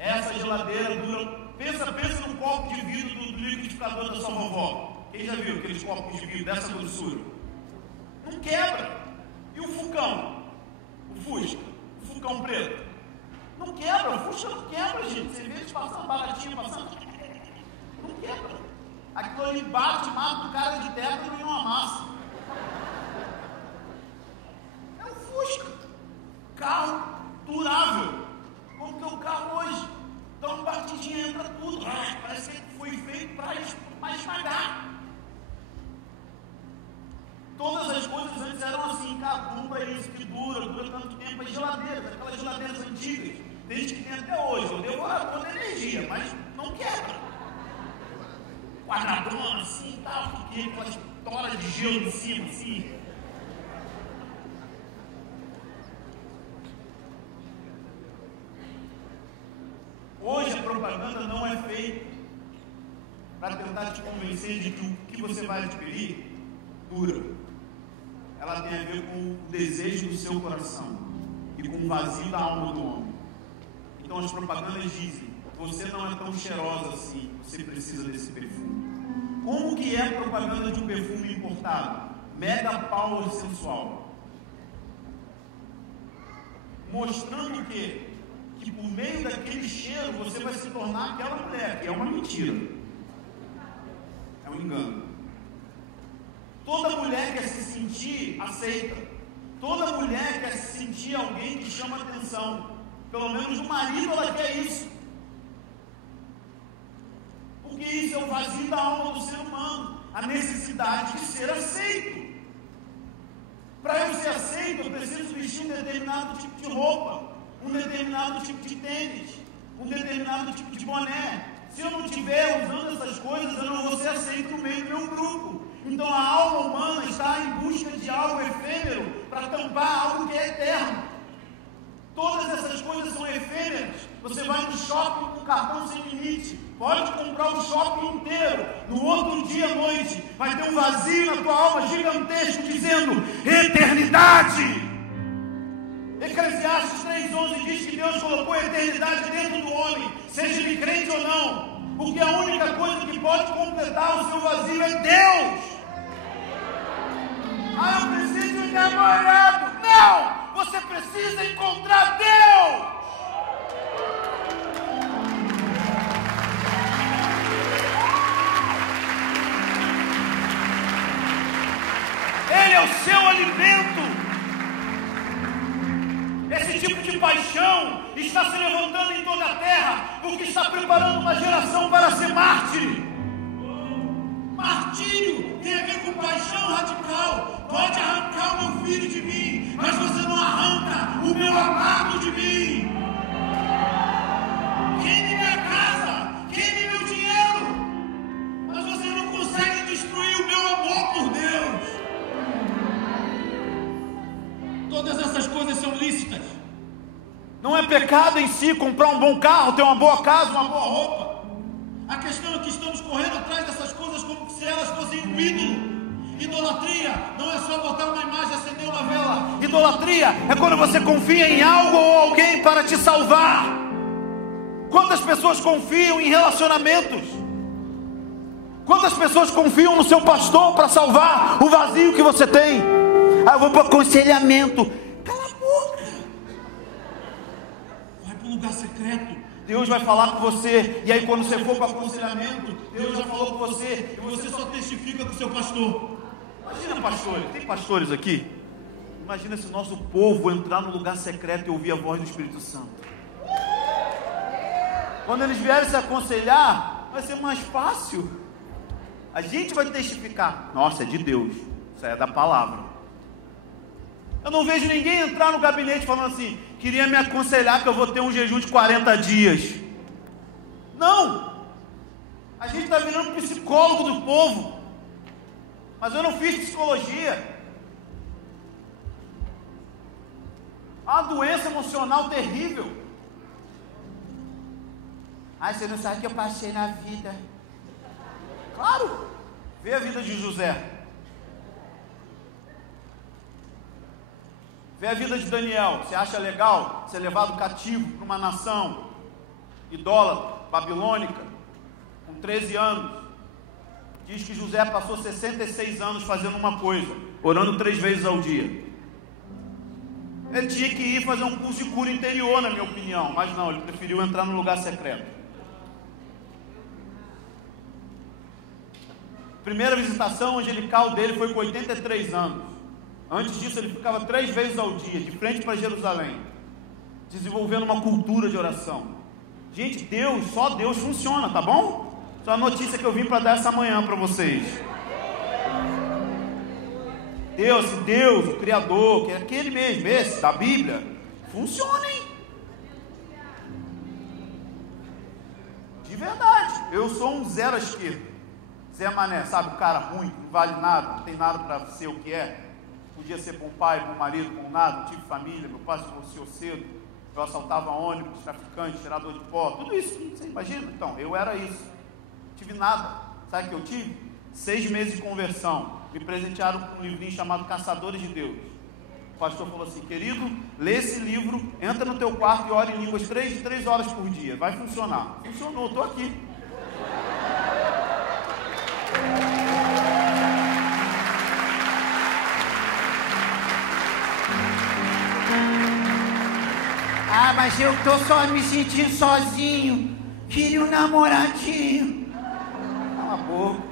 Essa geladeira dura. Pensa no copo de vidro do liquidificador da sua vovó. Quem já viu aqueles copos de vidro dessa grossura? Não quebra. E o Fucão? O Fusca? O Fucão preto? Não quebra. O Fusca não quebra, gente. Você vê eles passando baratinho, passando. Não quebra. Aquilo ali bate, mata o cara de tétano e não amassa. É o Fusca. Carro durável, como que é o carro hoje. Dá uma batidinha, entra tudo. Parece que foi feito para esmagar. Todas as coisas antes eram assim, cara, compra isso que dura tanto tempo. As geladeiras, aquelas geladeiras antigas, tem gente que tem até hoje. Eu devo toda a energia, mas não quebra. aqui, aquela história de gelo em cima, assim. Hoje a propaganda não é feita para tentar te convencer de que o que você vai adquirir dura. Ela tem a ver com o desejo do seu coração e com o vazio da alma do homem. Então as propagandas dizem: você não é tão cheirosa assim, você precisa desse perfume. Como que é a propaganda de um perfume importado? Mega power sensual. Mostrando o quê? Que por meio daquele cheiro você vai se tornar aquela mulher, que é uma mentira. É um engano. Toda mulher quer se sentir aceita. Toda mulher quer se sentir alguém que chama atenção. Pelo menos o marido, ela quer isso. Porque isso é o vazio da alma do ser humano. A necessidade de ser aceito. Para eu ser aceito, eu preciso vestir um determinado tipo de roupa, um determinado tipo de tênis, um determinado tipo de boné. Se eu não estiver usando essas coisas, eu não vou ser aceito no meio do meu grupo. Então a alma humana está em busca de algo efêmero para tampar algo que é eterno. Todas essas coisas são efêmeras. Você vai no shopping com cartão sem limite, pode comprar o shopping inteiro. No outro dia à noite vai ter um vazio na tua alma gigantesco dizendo eternidade. Eclesiastes 3:11 diz que Deus colocou a eternidade dentro do homem, seja ele crente ou não, porque a única coisa que pode completar o seu vazio é Deus. Ah, eu preciso de namorado. Não! Você precisa encontrar Deus. Ele é o seu alimento. Esse tipo de paixão está se levantando em toda a terra, porque está preparando uma geração para ser mártir. Martírio tem a ver com paixão radical. Pode arrancar o meu filho de mim, mas você não arranca o meu amado de mim. Queime minha casa, queime meu dinheiro, mas você não consegue destruir o meu amor por Deus. Todas essas coisas são lícitas. Não é pecado em si comprar um bom carro, ter uma boa casa, uma boa roupa. A questão é que estamos correndo atrás dessas coisas como se elas fossem um ídolo. Idolatria não é só botar uma imagem, acender uma vela. Idolatria é quando você confia em algo ou alguém para te salvar. Quantas pessoas confiam em relacionamentos? Quantas pessoas confiam no seu pastor para salvar o vazio que você tem? Ah, eu vou para o aconselhamento. Cala a boca. Vai para um lugar secreto. Deus vai falar com você. E aí quando você for para o aconselhamento, Deus já falou com você. E você só testifica com o seu pastor. Imagina pastores. Tem pastores aqui? Imagina se o nosso povo entrar no lugar secreto e ouvir a voz do Espírito Santo. Quando eles vierem se aconselhar, vai ser mais fácil. A gente vai testificar. Nossa, é de Deus. Isso aí é da palavra. Eu não vejo ninguém entrar no gabinete falando assim: queria me aconselhar que eu vou ter um jejum de 40 dias. Não. A gente está virando psicólogo do povo. Mas eu não fiz psicologia. Há uma doença emocional terrível. Ai, você não sabe o que eu passei na vida. Claro. Vê a vida de José. Vê a vida de Daniel. Você acha legal ser levado cativo para uma nação idólatra, babilônica, com 13 anos? Diz que José passou 66 anos fazendo uma coisa, orando 3 vezes ao dia. Ele tinha que ir fazer um curso de cura interior, na minha opinião, mas não, ele preferiu entrar no lugar secreto. Primeira visitação angelical dele foi com 83 anos. Antes disso ele ficava 3 vezes ao dia, de frente para Jerusalém, desenvolvendo uma cultura de oração. Gente, Deus, só Deus funciona, tá bom? Só a notícia que eu vim para dar essa manhã para vocês. Deus, o Criador, que é aquele mesmo, esse da Bíblia, funciona, hein? De verdade, eu sou um zero à esquerda. Zé Mané, sabe, o cara ruim, não vale nada, não tem nada para ser o que é. Podia ser bom pai, bom marido, bom nada, não tive família, meu pai se divorciou cedo, eu assaltava ônibus, traficante, tirador de pó, tudo isso, você imagina? Então, eu era isso, não tive nada. Sabe o que eu tive? 6 meses de conversão, me presentearam com um livrinho chamado Caçadores de Deus. O pastor falou assim: querido, lê esse livro, entra no teu quarto e ora em línguas 3 horas por dia, vai funcionar. Funcionou, estou aqui. Ah, mas eu tô só me sentindo sozinho. Queria um namoradinho. Cala a boca.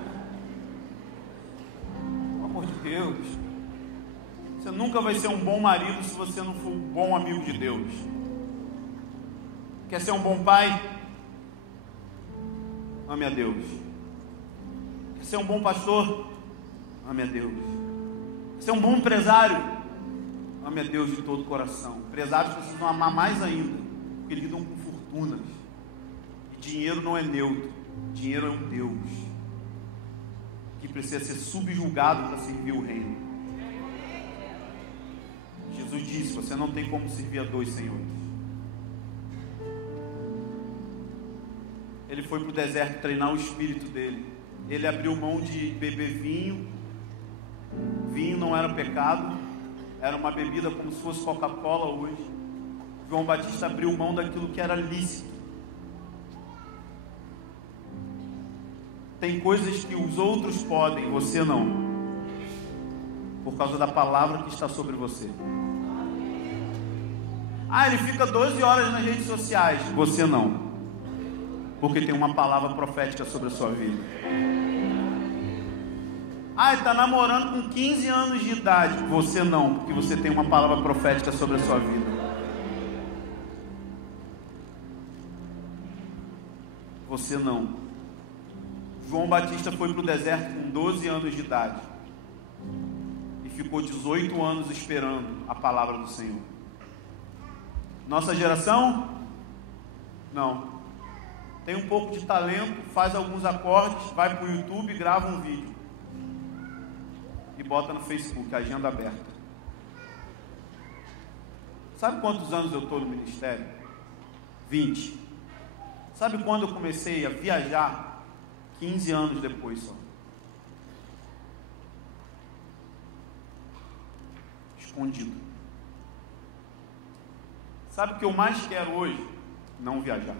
Pelo amor de Deus. Você nunca vai ser um bom marido se você não for um bom amigo de Deus. Quer ser um bom pai? Ame a Deus. Quer ser um bom pastor? Ame a Deus. Quer ser um bom empresário? Ame a Deus de todo o coração. Empresários precisam amar mais ainda, porque lidam com fortunas. E dinheiro não é neutro. Dinheiro é um Deus que precisa ser subjugado para servir o reino. Jesus disse: você não tem como servir a 2 senhores. Ele foi para o deserto treinar o espírito dele. Ele abriu mão de beber vinho. Vinho não era pecado, era uma bebida como se fosse Coca-Cola hoje. João Batista abriu mão daquilo que era lícito. Tem coisas que os outros podem, você não, por causa da palavra que está sobre você. Ah, ele fica 12 horas nas redes sociais, você não, porque tem uma palavra profética sobre a sua vida. Ah, ele está namorando com 15 anos de idade, você não, porque você tem uma palavra profética sobre a sua vida. Você não. João Batista foi para o deserto com 12 anos de idade e ficou 18 anos esperando a palavra do Senhor. Nossa geração? Não. Tem um pouco de talento, faz alguns acordes, vai para o YouTube, grava um vídeo e bota no Facebook, agenda aberta. Sabe quantos anos eu estou no ministério? 20. Sabe quando eu comecei a viajar? 15 anos depois só. Escondido. Sabe o que eu mais quero hoje? Não viajar.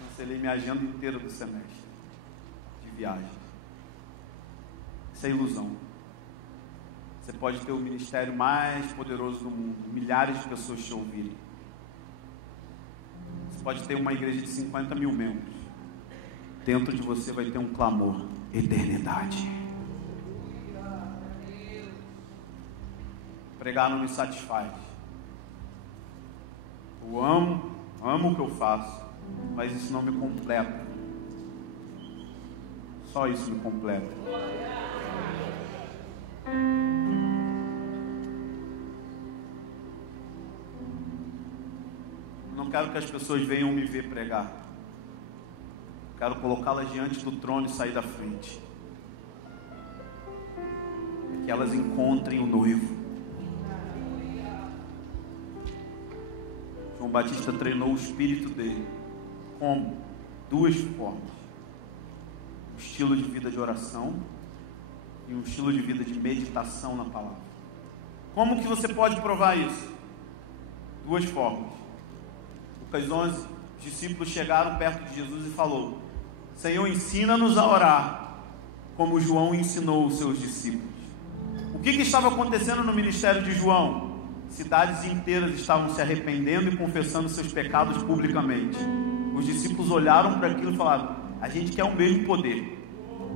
Cancelei minha agenda inteira do semestre de viagem. Isso é ilusão. Você pode ter o ministério mais poderoso do mundo, milhares de pessoas te ouvirem. Você pode ter uma igreja de 50 mil membros. Dentro de você vai ter um clamor: eternidade. Pregar não me satisfaz. Eu amo o que eu faço, mas isso não me completa. Só isso me completa. Não quero que as pessoas venham me ver pregar. Quero colocá-las diante do trono e sair da frente. Que elas encontrem o noivo. João Batista treinou o espírito dele. Como? 2 formas: um estilo de vida de oração e um estilo de vida de meditação na palavra. Como que você pode provar isso? 2 formas. Lucas 11, os discípulos chegaram perto de Jesus e falou: Senhor, ensina-nos a orar, como João ensinou os seus discípulos. O que estava acontecendo no ministério de João? Cidades inteiras estavam se arrependendo e confessando seus pecados publicamente. Os discípulos olharam para aquilo e falaram: a gente quer o mesmo poder,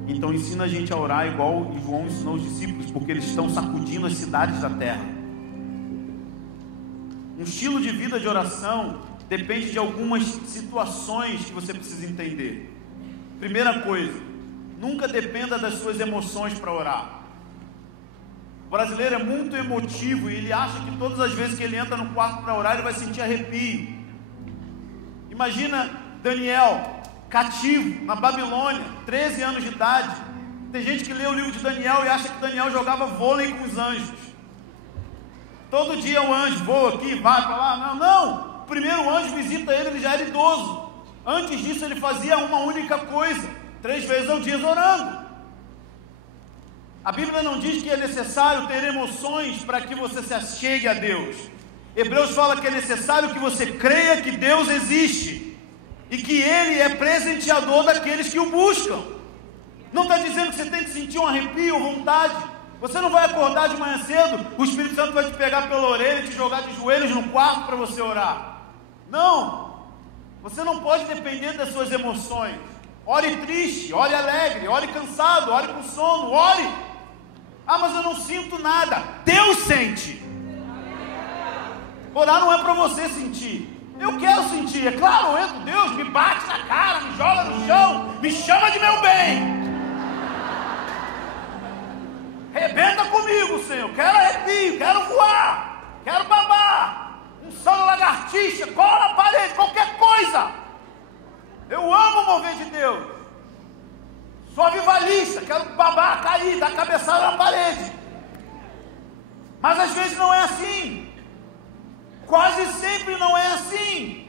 então ensina a gente a orar igual João ensinou os discípulos, porque eles estão sacudindo as cidades da terra. Um estilo de vida de oração depende de algumas situações que você precisa entender. Primeira coisa: nunca dependa das suas emoções para orar. O brasileiro é muito emotivo e ele acha que todas as vezes que ele entra no quarto para orar, ele vai sentir arrepio. Imagina Daniel, cativo na Babilônia, 13 anos de idade. Tem gente que lê o livro de Daniel e acha que Daniel jogava vôlei com os anjos. Todo dia o anjo voa aqui, vai para lá. Não, não. O primeiro anjo visita ele, ele já era idoso. Antes disso ele fazia uma única coisa, 3 vezes ao dia orando. A Bíblia não diz que é necessário ter emoções para que você se achegue a Deus. Hebreus fala que é necessário que você creia que Deus existe e que Ele é presenteador daqueles que o buscam. Não está dizendo que você tem que sentir um arrepio, vontade. Você não vai acordar de manhã cedo, o Espírito Santo vai te pegar pela orelha e te jogar de joelhos no quarto para você orar. Não, você não pode depender das suas emoções. Ore triste, ore alegre, ore cansado, ore com sono, ore. Ah, mas eu não sinto nada. Deus sente. Orar não é para você sentir. Eu quero sentir, é claro, eu entro, Deus me bate na cara, me joga no chão, me chama de meu bem. Rebenta comigo, Senhor. Quero arrepio, quero voar, quero babar. Unção na lagartixa, cola na parede, qualquer coisa. Eu amo o mover de Deus. Sou avivalista, quero babar, cair, dar cabeçada na parede. Mas às vezes não é assim. Quase sempre não é assim.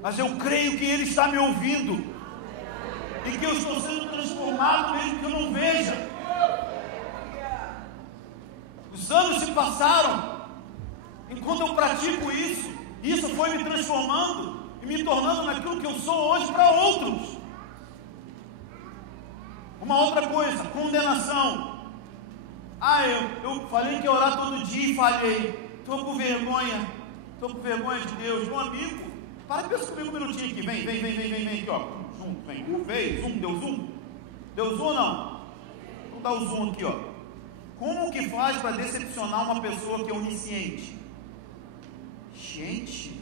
Mas eu creio que Ele está me ouvindo. E que eu estou sendo transformado mesmo que eu não veja. Os anos se passaram. Enquanto eu pratico isso, isso foi me transformando e me tornando naquilo que eu sou hoje para outros. Uma outra coisa, condenação. Ah, eu falei que ia orar todo dia e falhei. Estou com vergonha de Deus. Meu amigo, para e pensa comigo um minutinho aqui. Vem aqui, ó. Junto, vem. Deu zoom? Deu zoom ou não? Vamos dar o zoom aqui, ó. Como que faz para decepcionar uma pessoa que é onisciente? Gente,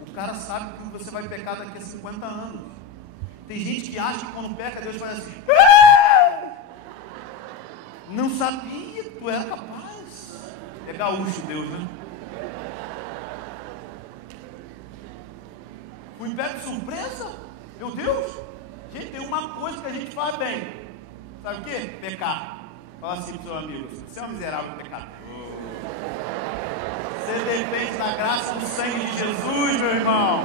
o cara sabe que você vai pecar daqui a 50 anos. Tem gente que acha que quando peca, Deus faz assim. Não sabia, tu era capaz. É gaúcho Deus, né? Fui pego de surpresa? Meu Deus! Gente, tem uma coisa que a gente faz bem. Sabe o quê? Pecar. Fala assim pro seu amigo: você é um miserável pecador. Você depende da graça do sangue de Jesus, meu irmão.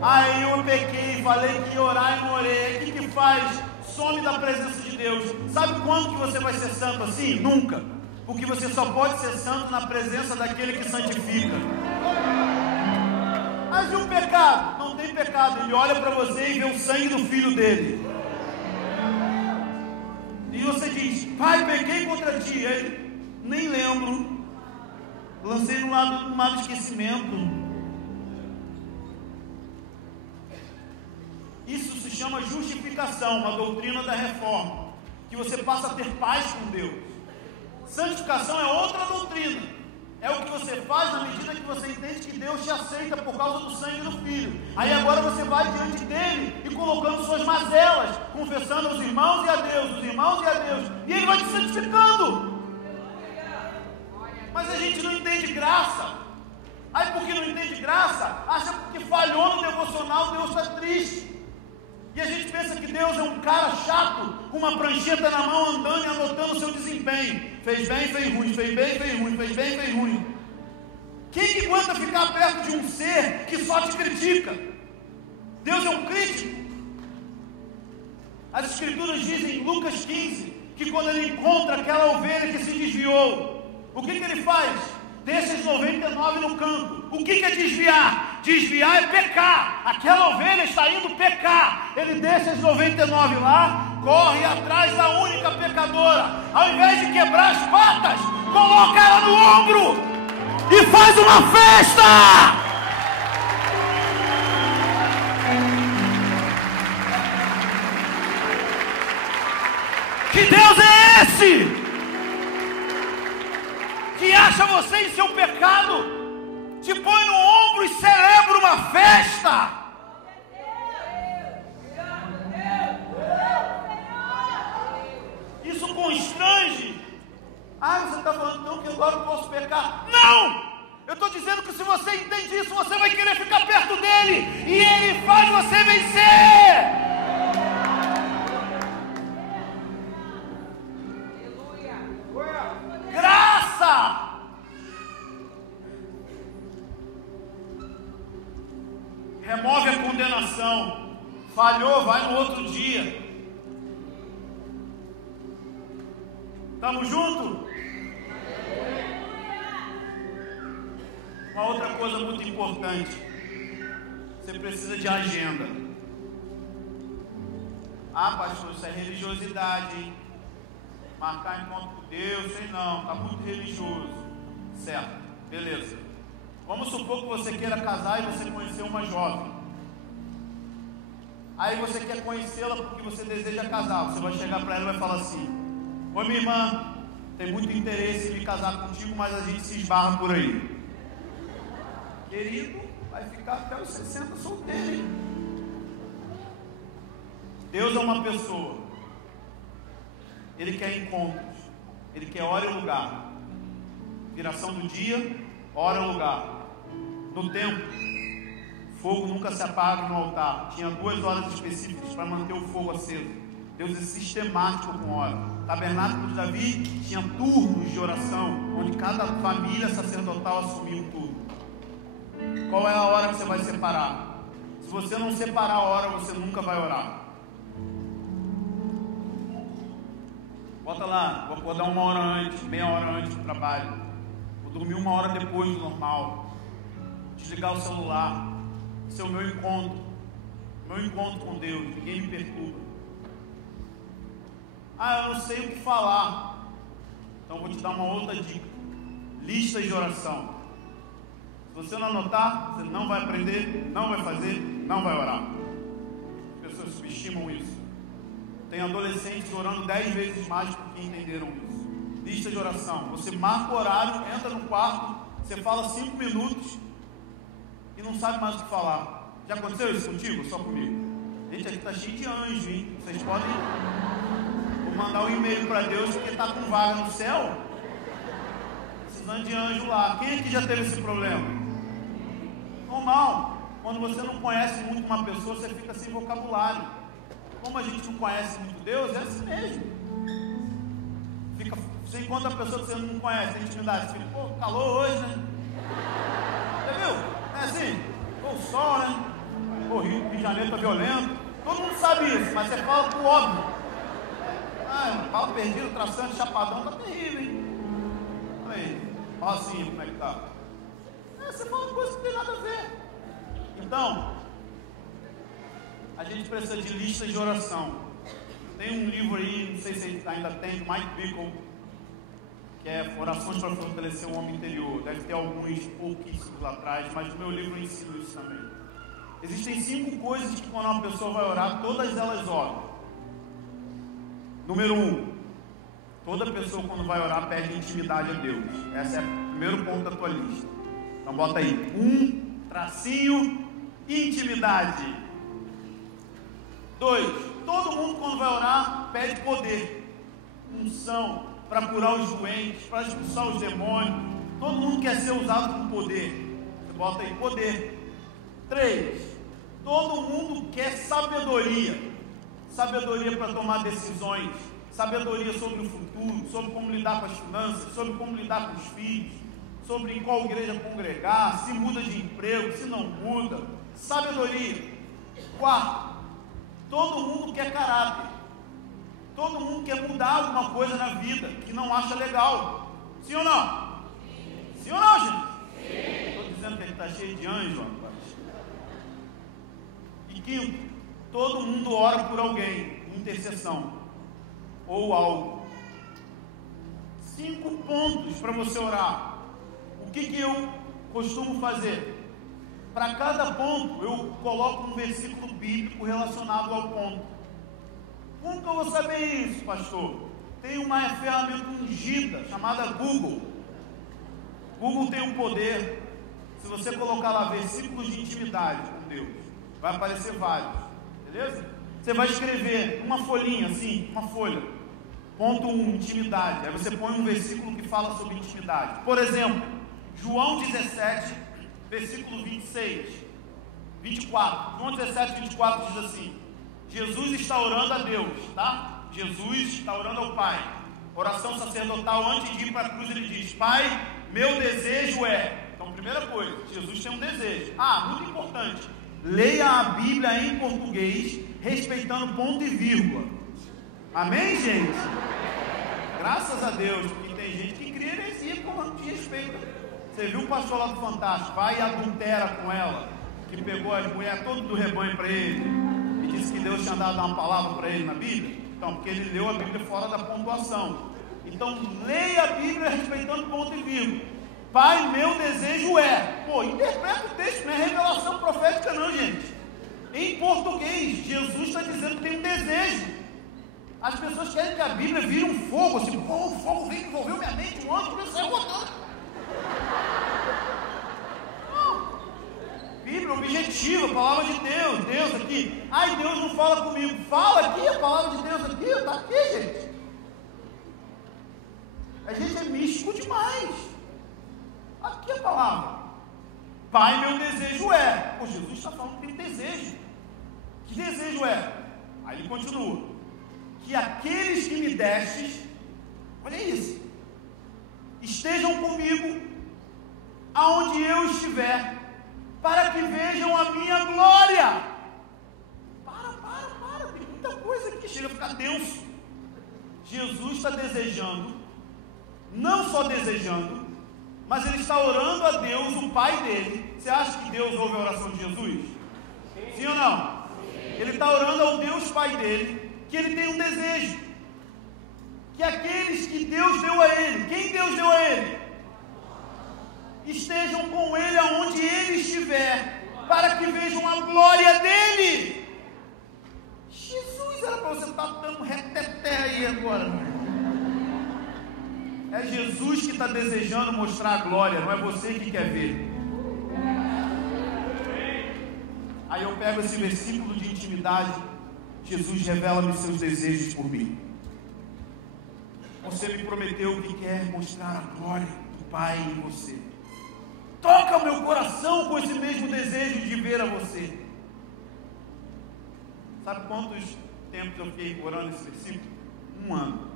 Aí eu pequei, falei que ia orar e não orei. O que faz? Some da presença de Deus. Sabe quando que você vai ser santo assim? Nunca. Porque você só pode ser santo na presença daquele que santifica. Mas e o pecado? Não tem pecado. Ele olha para você e vê o sangue do filho dele. E você diz: pai, pequei contra ti. Ele: nem lembro. Lancei no lado do esquecimento. Isso se chama justificação, uma doutrina da reforma, que você passa a ter paz com Deus. Santificação é outra doutrina, é o que você faz na medida que você entende que Deus te aceita por causa do sangue do Filho. Aí agora você vai diante dele e colocando suas mazelas, confessando aos irmãos e a Deus, e ele vai te santificando. Mas a gente não entende graça. Aí porque não entende graça, acha que porque falhou no devocional, Deus está triste. E a gente pensa que Deus é um cara chato, com uma prancheta na mão, andando e anotando o seu desempenho. Fez bem, fez ruim, fez bem, fez ruim, fez bem, fez ruim. Quem que aguenta ficar perto de um ser que só te critica? Deus é um crítico. As Escrituras dizem em Lucas 15, que quando ele encontra aquela ovelha que se desviou, o que ele faz? Deixa as 99 no campo. O que é desviar? Desviar é pecar. Aquela ovelha está indo pecar. Ele deixa as 99 lá, corre atrás da única pecadora. Ao invés de quebrar as patas, coloca ela no ombro e faz uma festa. Que Deus é esse? Que acha você em seu pecado, te põe no ombro e celebra uma festa. Isso constrange Ah, você está falando então que agora eu posso pecar? Não! Eu estou dizendo que se você entende isso, você vai querer ficar perto dele. E ele faz você vencer. Graça! Remove a condenação. Falhou, vai no outro dia. Estamos juntos? Uma outra coisa muito importante. Você precisa de agenda. Ah, pastor, isso é religiosidade, hein? Marcar encontro com Deus, sei não, está muito religioso. Certo, beleza. Vamos supor que você queira casar e você conheceu uma jovem. Aí você quer conhecê-la porque você deseja casar. Você vai chegar para ela e vai falar assim: oi, minha irmã, tem muito interesse em me casar contigo, mas a gente se esbarra por aí. Querido, vai ficar até os 60 solteiro, hein? Deus é uma pessoa. Ele quer encontros. Ele quer hora e lugar. Viração do dia, hora e lugar. No templo, fogo nunca se apaga no altar. Tinha 2 horas específicas para manter o fogo aceso. Deus é sistemático com hora. Tabernáculo de Davi tinha turnos de oração, onde cada família sacerdotal assumia um turno. Qual é a hora que você vai separar? Se você não separar a hora, você nunca vai orar. Bota lá, vou acordar 1 hora antes, meia hora antes do trabalho. Vou dormir 1 hora depois do normal. Desligar o celular. Esse é o meu encontro. Meu encontro com Deus. Ninguém me perturba. Ah, eu não sei o que falar. Então vou te dar uma outra dica. Listas de oração. Se você não anotar, você não vai aprender, não vai fazer, não vai orar. As pessoas subestimam isso. Tem adolescentes orando 10 vezes mais porque entenderam isso. Lista de oração. Você marca o horário, entra no quarto, você fala 5 minutos e não sabe mais o que falar. Já aconteceu isso contigo ou só comigo? Gente, aqui está cheio de anjo, hein? Vocês podem mandar um e-mail para Deus porque está com vaga no céu. Precisando de anjo lá. Quem aqui já teve esse problema? Normal. Quando você não conhece muito uma pessoa, você fica sem vocabulário. Como a gente não conhece muito Deus, é assim mesmo. Você encontra a pessoa que você não conhece, tem intimidade. Você fica, pô, calor hoje, né? Já viu? É assim, pô, o sol, né? Pô, Rio de Janeiro tá violento. Todo mundo sabe isso, mas você fala pro óbvio. Ah, fala perdido, traçante, chapadão, tá terrível, hein? Olha aí, fala assim, como é que tá? Você fala coisa que não tem nada a ver. Então, a gente precisa de listas de oração. Tem um livro aí, não sei se ainda tem, do Mike Bickle, que é Orações para Fortalecer o Homem Interior. Deve ter alguns pouquíssimos lá atrás, mas no meu livro eu ensino isso também. Existem 5 coisas que quando uma pessoa vai orar, todas elas oram. Número 1, toda pessoa quando vai orar pede intimidade a Deus. Esse é o primeiro ponto da tua lista. Então bota aí, intimidade. 2, todo mundo quando vai orar pede poder, unção, para curar os doentes, para expulsar os demônios. Todo mundo quer ser usado com poder. Você bota aí, poder. 3, todo mundo quer sabedoria. Sabedoria para tomar decisões, sabedoria sobre o futuro, sobre como lidar com as finanças, sobre como lidar com os filhos, sobre em qual igreja congregar, se muda de emprego, se não muda. Sabedoria. 4, todo mundo quer caráter. Todo mundo quer mudar alguma coisa na vida que não acha legal. Sim ou não? Sim ou não, gente? Sim. Estou dizendo que ele está cheio de anjo, rapaz. E 5, todo mundo ora por alguém, intercessão ou algo. 5 pontos para você orar. O que eu costumo fazer? Para cada ponto eu coloco um versículo bíblico relacionado ao ponto. Como que eu vou saber isso, pastor? Tem uma ferramenta ungida chamada Google. Google tem um poder. Se você colocar lá versículos de intimidade com Deus, vai aparecer vários. Beleza? Você vai escrever uma folhinha assim, uma folha. Ponto 1, intimidade. Aí você põe um versículo que fala sobre intimidade. Por exemplo, João 17, versículo 26, 24. João 17, 24 diz assim: Jesus está orando a Deus, tá? Jesus está orando ao Pai. Oração sacerdotal, antes de ir para a cruz, ele diz: Pai, meu desejo é. Então, primeira coisa, Jesus tem um desejo. Muito importante. Leia a Bíblia em português, respeitando ponto e vírgula. Amém, gente? Graças a Deus, porque tem gente que cria heresia com respeito. Você viu o pastor lá do Fantástico, vai e adultera com ela, que pegou as mulheres todas do rebanho para ele, e disse que Deus tinha dado uma palavra para ele na Bíblia. Então, porque ele leu a Bíblia fora da pontuação. Então, leia a Bíblia respeitando ponto e vírgula. Pai, meu desejo é. Interpreta o texto, não é revelação profética não, gente. Em português, Jesus está dizendo que tem um desejo. As pessoas querem que a Bíblia vire um fogo, assim, o fogo vem, envolveu minha mente, um anjo, saiu rodando. Não. Bíblia objetiva, palavra de Deus, Deus aqui. Deus não fala comigo. Fala aqui, a palavra de Deus aqui, está aqui, gente. A gente é místico demais. Aqui a palavra. Pai, meu desejo é. Jesus está falando que tem desejo. Que desejo é? Aí ele continua: que aqueles que me destes, olha isso, estejam comigo aonde eu estiver, para que vejam a minha glória. Para, tem muita coisa aqui que chega a ficar denso. Jesus está desejando, não só desejando, mas ele está orando a Deus, o Pai dele. Você acha que Deus ouve a oração de Jesus? Sim ou não? Ele está orando ao Deus Pai dele, que ele tem um desejo, que aqueles que Deus deu a ele, quem Deus deu a ele, estejam com ele aonde ele estiver, para que vejam a glória dele. Jesus, era para você estar dando reteté aí agora. É Jesus que está desejando mostrar a glória, não é você que quer ver. Aí eu pego esse versículo de intimidade. Jesus, revela-me seus desejos por mim. Você me prometeu que quer mostrar a glória do Pai em você. Toca o meu coração com esse mesmo desejo de ver a você. Sabe quantos tempos eu fiquei orando esse versículo? 1 ano.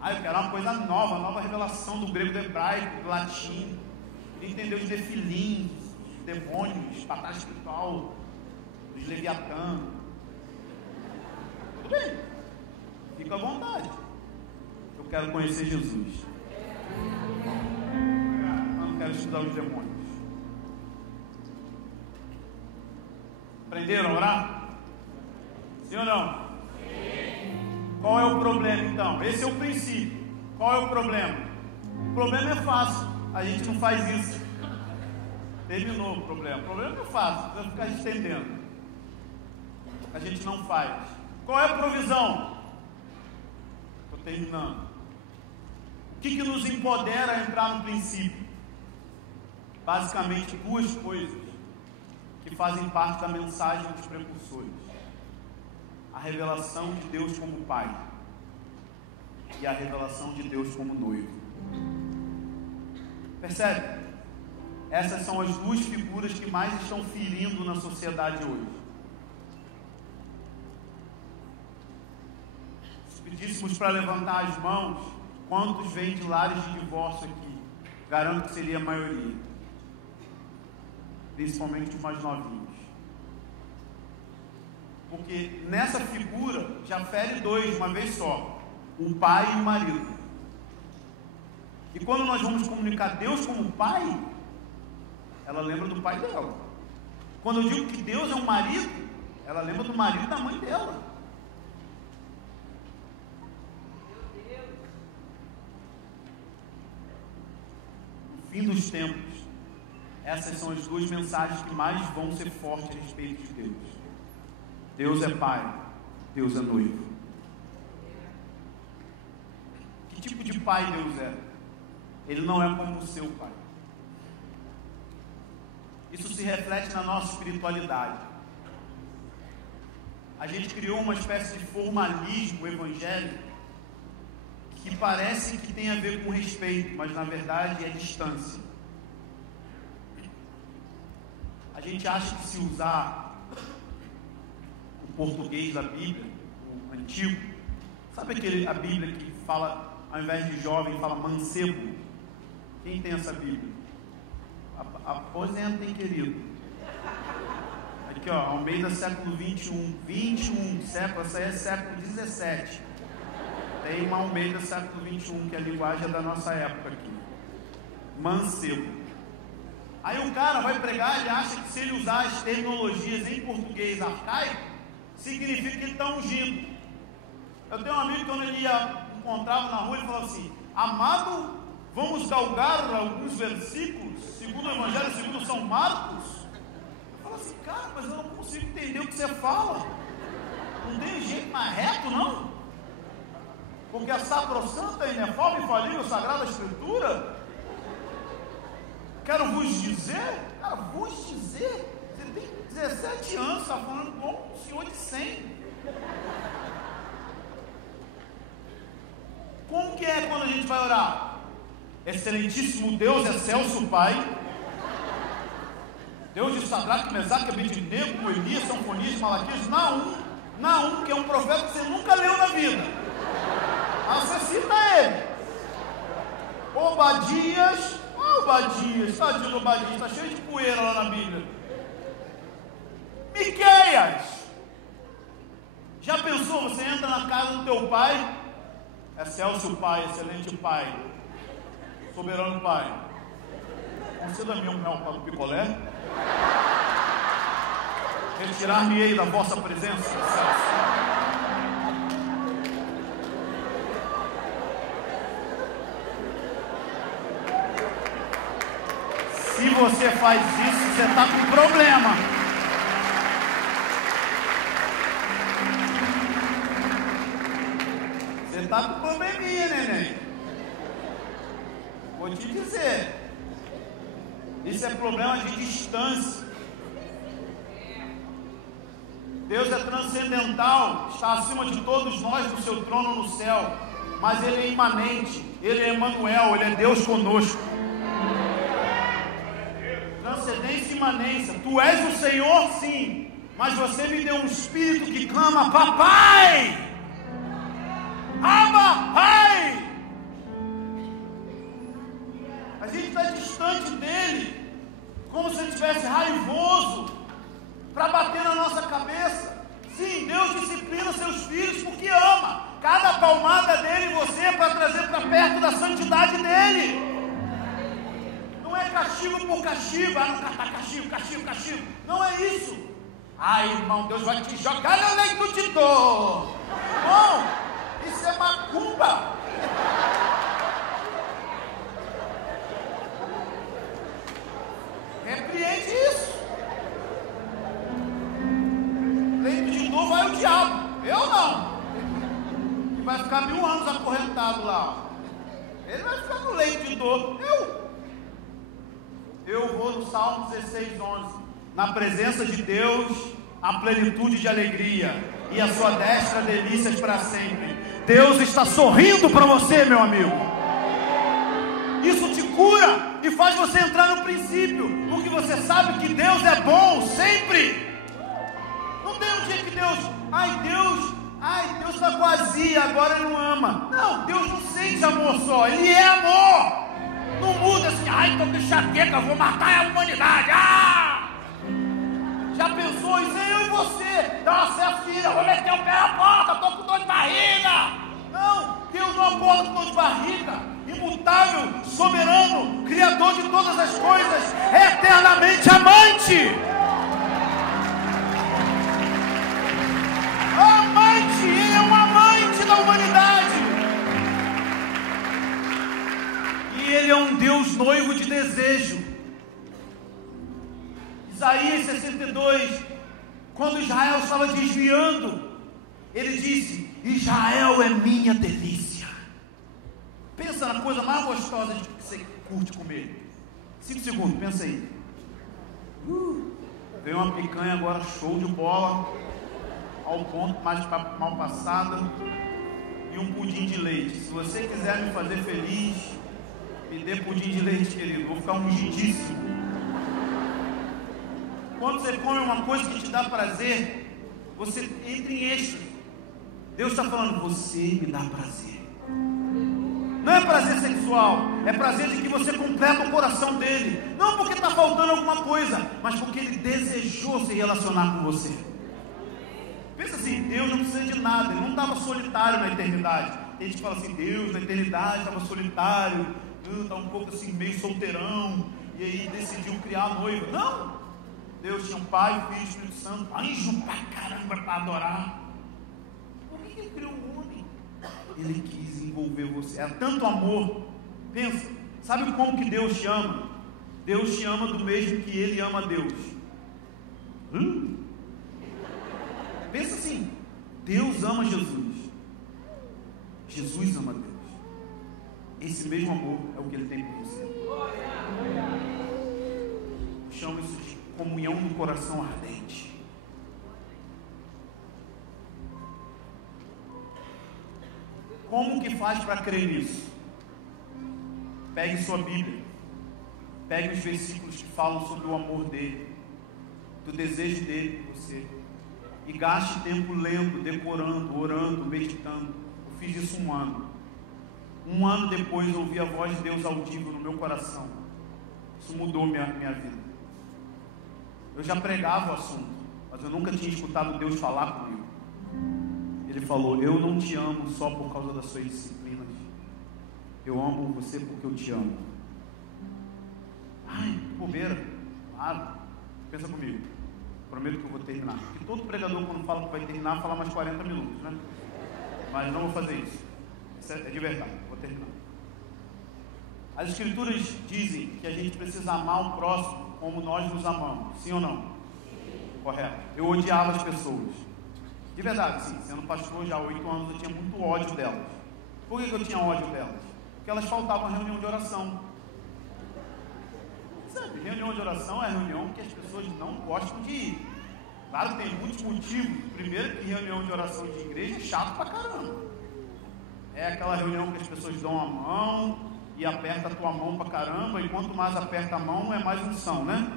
Eu quero uma coisa nova revelação do grego, do hebraico, do latim. Queria entender os nefilim, os demônios, batalha espiritual, os leviatã. Tudo bem, fica à vontade. Eu quero conhecer Jesus. Eu não quero estudar os demônios. Aprenderam a orar? Sim ou não? Qual é o problema então? Esse é o princípio. Qual é o problema? O problema é fácil. A gente não faz isso. Terminou o problema. O problema é fácil. Precisa ficar estendendo. A gente não faz. Qual é a provisão? Estou terminando. O que nos empodera a entrar no princípio? Basicamente 2 coisas que fazem parte da mensagem dos precursores: a revelação de Deus como Pai e a revelação de Deus como noivo. Percebe? Essas são as 2 figuras que mais estão ferindo na sociedade hoje. Se pedíssemos para levantar as mãos, quantos vêm de lares de divórcio aqui? Garanto que seria a maioria, principalmente os mais novinhos. Porque nessa figura já fere 2 de uma vez só: o pai e o marido. E quando nós vamos comunicar Deus como pai, ela lembra do pai dela. Quando eu digo que Deus é um marido, ela lembra do marido e da mãe dela. No fim dos tempos, essas são as 2 mensagens que mais vão ser fortes a respeito de Deus. Deus é pai, Deus é noivo. Que tipo de pai Deus é? Ele não é como o seu pai. Isso se reflete na nossa espiritualidade. a gente criou uma espécie de formalismo evangélico que parece que tem a ver com respeito, mas na verdade é distância. A gente acha que se usar o português da Bíblia, o antigo, sabe a Bíblia que fala, ao invés de jovem, fala mancebo? Quem tem essa Bíblia? Aposentem, querido. Aqui, ó, Almeida, século 21, século, essa aí é século 17. Tem uma Almeida, século 21, que é a linguagem da nossa época aqui. Mancebo. Aí o cara vai pregar, ele acha que se ele usar as terminologias em português arcaico, significa que ele está ungindo. Eu tenho um amigo que quando ele encontrava na rua, ele falava assim: amado, vamos galgar alguns versículos, segundo o Evangelho, segundo São Marcos. Eu falo assim, cara, mas eu não consigo entender o que você fala. Não tem jeito mais reto, não? Porque a sacrossanta, inefável e infalível Sagrada Escritura, quero vos dizer, você tem 17 anos, está falando com um senhor de 100. Como que é quando a gente vai orar? Excelentíssimo Deus, excelso Pai, Deus de Sadraque, Mesaque, Abednego, Elias, Sanfonias, Malaquias, Naum, que é um profeta que você nunca leu na vida. Aí você cita ele. Obadias, tadinho do Obadias, está cheio de poeira lá na Bíblia. Miqueias. Já pensou, você entra na casa do teu pai, excelso Pai, excelente Pai, soberano Pai, conceda-me um real para o picolé, retirar-me-ei da vossa presença, excelso. Se você faz isso, você está com problema. Você está com probleminha, neném. Vou te dizer. Isso é problema de distância. Deus é transcendental, está acima de todos nós no seu trono no céu. Mas Ele é imanente, Ele é Emmanuel, Ele é Deus conosco. Transcendência e imanência. Tu és o Senhor, sim, mas você me deu um espírito que clama: papai, Abba, Pai. A gente está distante dele, como se ele estivesse raivoso para bater na nossa cabeça. Sim, Deus disciplina seus filhos porque ama. Cada palmada dele em você é para trazer para perto da santidade dele. Não é castigo por castigo, castigo. Não é isso. Ai, irmão, Deus vai te jogar no leito de dor. Irmão, isso é macumba. Repreende isso. Leito de dor vai o diabo. Eu não. Que vai ficar 1000 anos acorrentado lá. Ele vai ficar no leito de dor. Eu vou no Salmo 16:11. Na presença de Deus, a plenitude de alegria, e a sua destra delícias para sempre. Deus está sorrindo para você, meu amigo. Isso te cura e faz você entrar no princípio, porque você sabe que Deus é bom sempre. Não tem um dia que Deus está com azia, agora Ele não ama. Não, Deus não sente amor só, Ele é amor. Não muda assim: ai, estou com enxaqueca, vou matar a humanidade. Já pensou? Isso é eu e você. Dá uma cefira, vou meter o pé na porta, estou com dor de barriga. Não, Deus não acorda com dor de barriga. Imutável, soberano, criador de todas as coisas, eternamente amante. Amante, Ele é um amante da humanidade. E Ele é um Deus noivo de desejo. Isaías 62, quando Israel estava desviando, ele disse: Israel é minha delícia. Pensa na coisa mais gostosa que você curte comer. 5 segundos, pensa aí. Veio uma picanha agora, show de bola. ao ponto, mais mal passada, e um pudim de leite. Se você quiser me fazer feliz, me dê pudim de leite, querido. Vou ficar ungidíssimo. Quando você come uma coisa que te dá prazer, você entra em êxtase. Deus está falando, você me dá prazer. Não é prazer sexual, é prazer de que você completa o coração dele. Não porque está faltando alguma coisa, mas porque ele desejou se relacionar com você. Pensa assim, Deus não precisa de nada, ele não estava solitário na eternidade. A gente fala assim, Deus na eternidade estava solitário, estava um pouco assim, meio solteirão, e aí decidiu criar a noiva. Não! Deus tinha um Pai, Filho e Espírito Santo, anjo pra caramba para adorar. Por que ele criou um homem? Ele quis envolver você, é tanto amor. Pensa, sabe como que Deus te ama? Deus te ama do mesmo que Ele ama Deus. Pensa assim, Deus ama Jesus, Jesus ama Deus. Esse mesmo amor é o que Ele tem por você. Chama isso de comunhão do coração ardente. Como que faz para crer nisso? Pegue sua Bíblia, pegue os versículos que falam sobre o amor dele, do desejo dele por você, e gaste tempo lendo, decorando, orando, meditando. Eu fiz isso 1 ano. 1 ano depois eu ouvi a voz de Deus audível no meu coração. Isso mudou minha vida. Eu já pregava o assunto, mas eu nunca tinha escutado Deus falar comigo. Ele falou, eu não te amo só por causa das suas disciplinas. Eu amo você porque eu te amo. Ai, que bobeira. Claro. Pensa comigo. Prometo que eu vou terminar. Porque todo pregador, quando fala que vai terminar, fala mais 40 minutos, né? Mas não vou fazer isso. Isso é de verdade. Vou terminar. As Escrituras dizem que a gente precisa amar o próximo como nós nos amamos. Sim ou não? Sim. Correto. Eu odiava as pessoas. De verdade, sim. Sendo pastor já há 8 anos, eu tinha muito ódio delas. Por que eu tinha ódio delas? Porque elas faltavam à reunião de oração. Sabe, reunião de oração é a reunião que as pessoas não gostam de ir. Claro que tem muitos motivos. Primeiro que reunião de oração de igreja é chato pra caramba. É aquela reunião que as pessoas dão a mão e aperta a tua mão pra caramba, e quanto mais aperta a mão, é mais unção, né?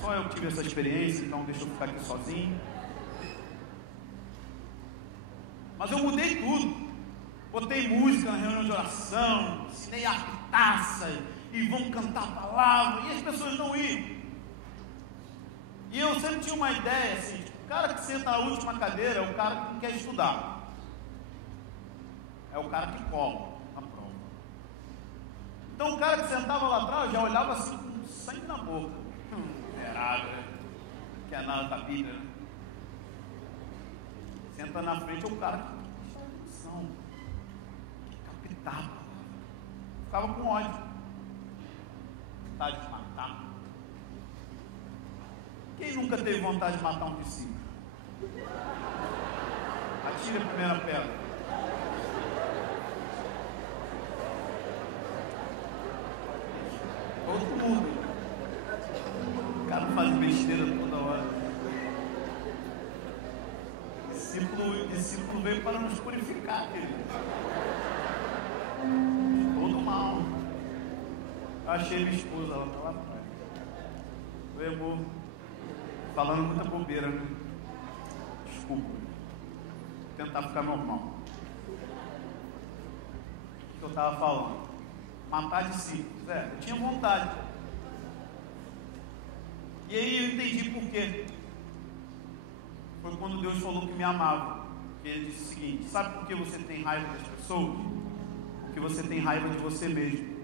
Só eu tive essa experiência, então deixa eu ficar aqui sozinho. Mas eu mudei tudo. Botei música na reunião de oração, ensinei a taça, e vamos cantar a palavra, e as pessoas não iam. E eu sempre tinha uma ideia assim, o cara que senta na última cadeira é o cara que não quer estudar. É o cara que cola na prova. Então o cara que sentava lá atrás já olhava assim com sangue na boca. Miserável, né? Que é nada da Bíblia, né? Senta na frente é o cara que presta atenção, que captava. Ficava com ódio. Vontade de matar. Quem nunca teve vontade de matar um discípulo? Atire a primeira pedra. Todo mundo. O cara faz besteira toda hora. O discípulo veio para nos purificar, querido. Todo mal. Eu achei minha esposa, ela está lá atrás. Oi, amor. Falando muita bobeira, né? Desculpa. Vou tentar ficar normal. O que eu estava falando? Matar discípulos. Eu tinha vontade. E aí eu entendi por quê. Foi quando Deus falou que me amava. Que Ele disse o seguinte: sabe por que você tem raiva das pessoas? Porque você tem raiva de você mesmo.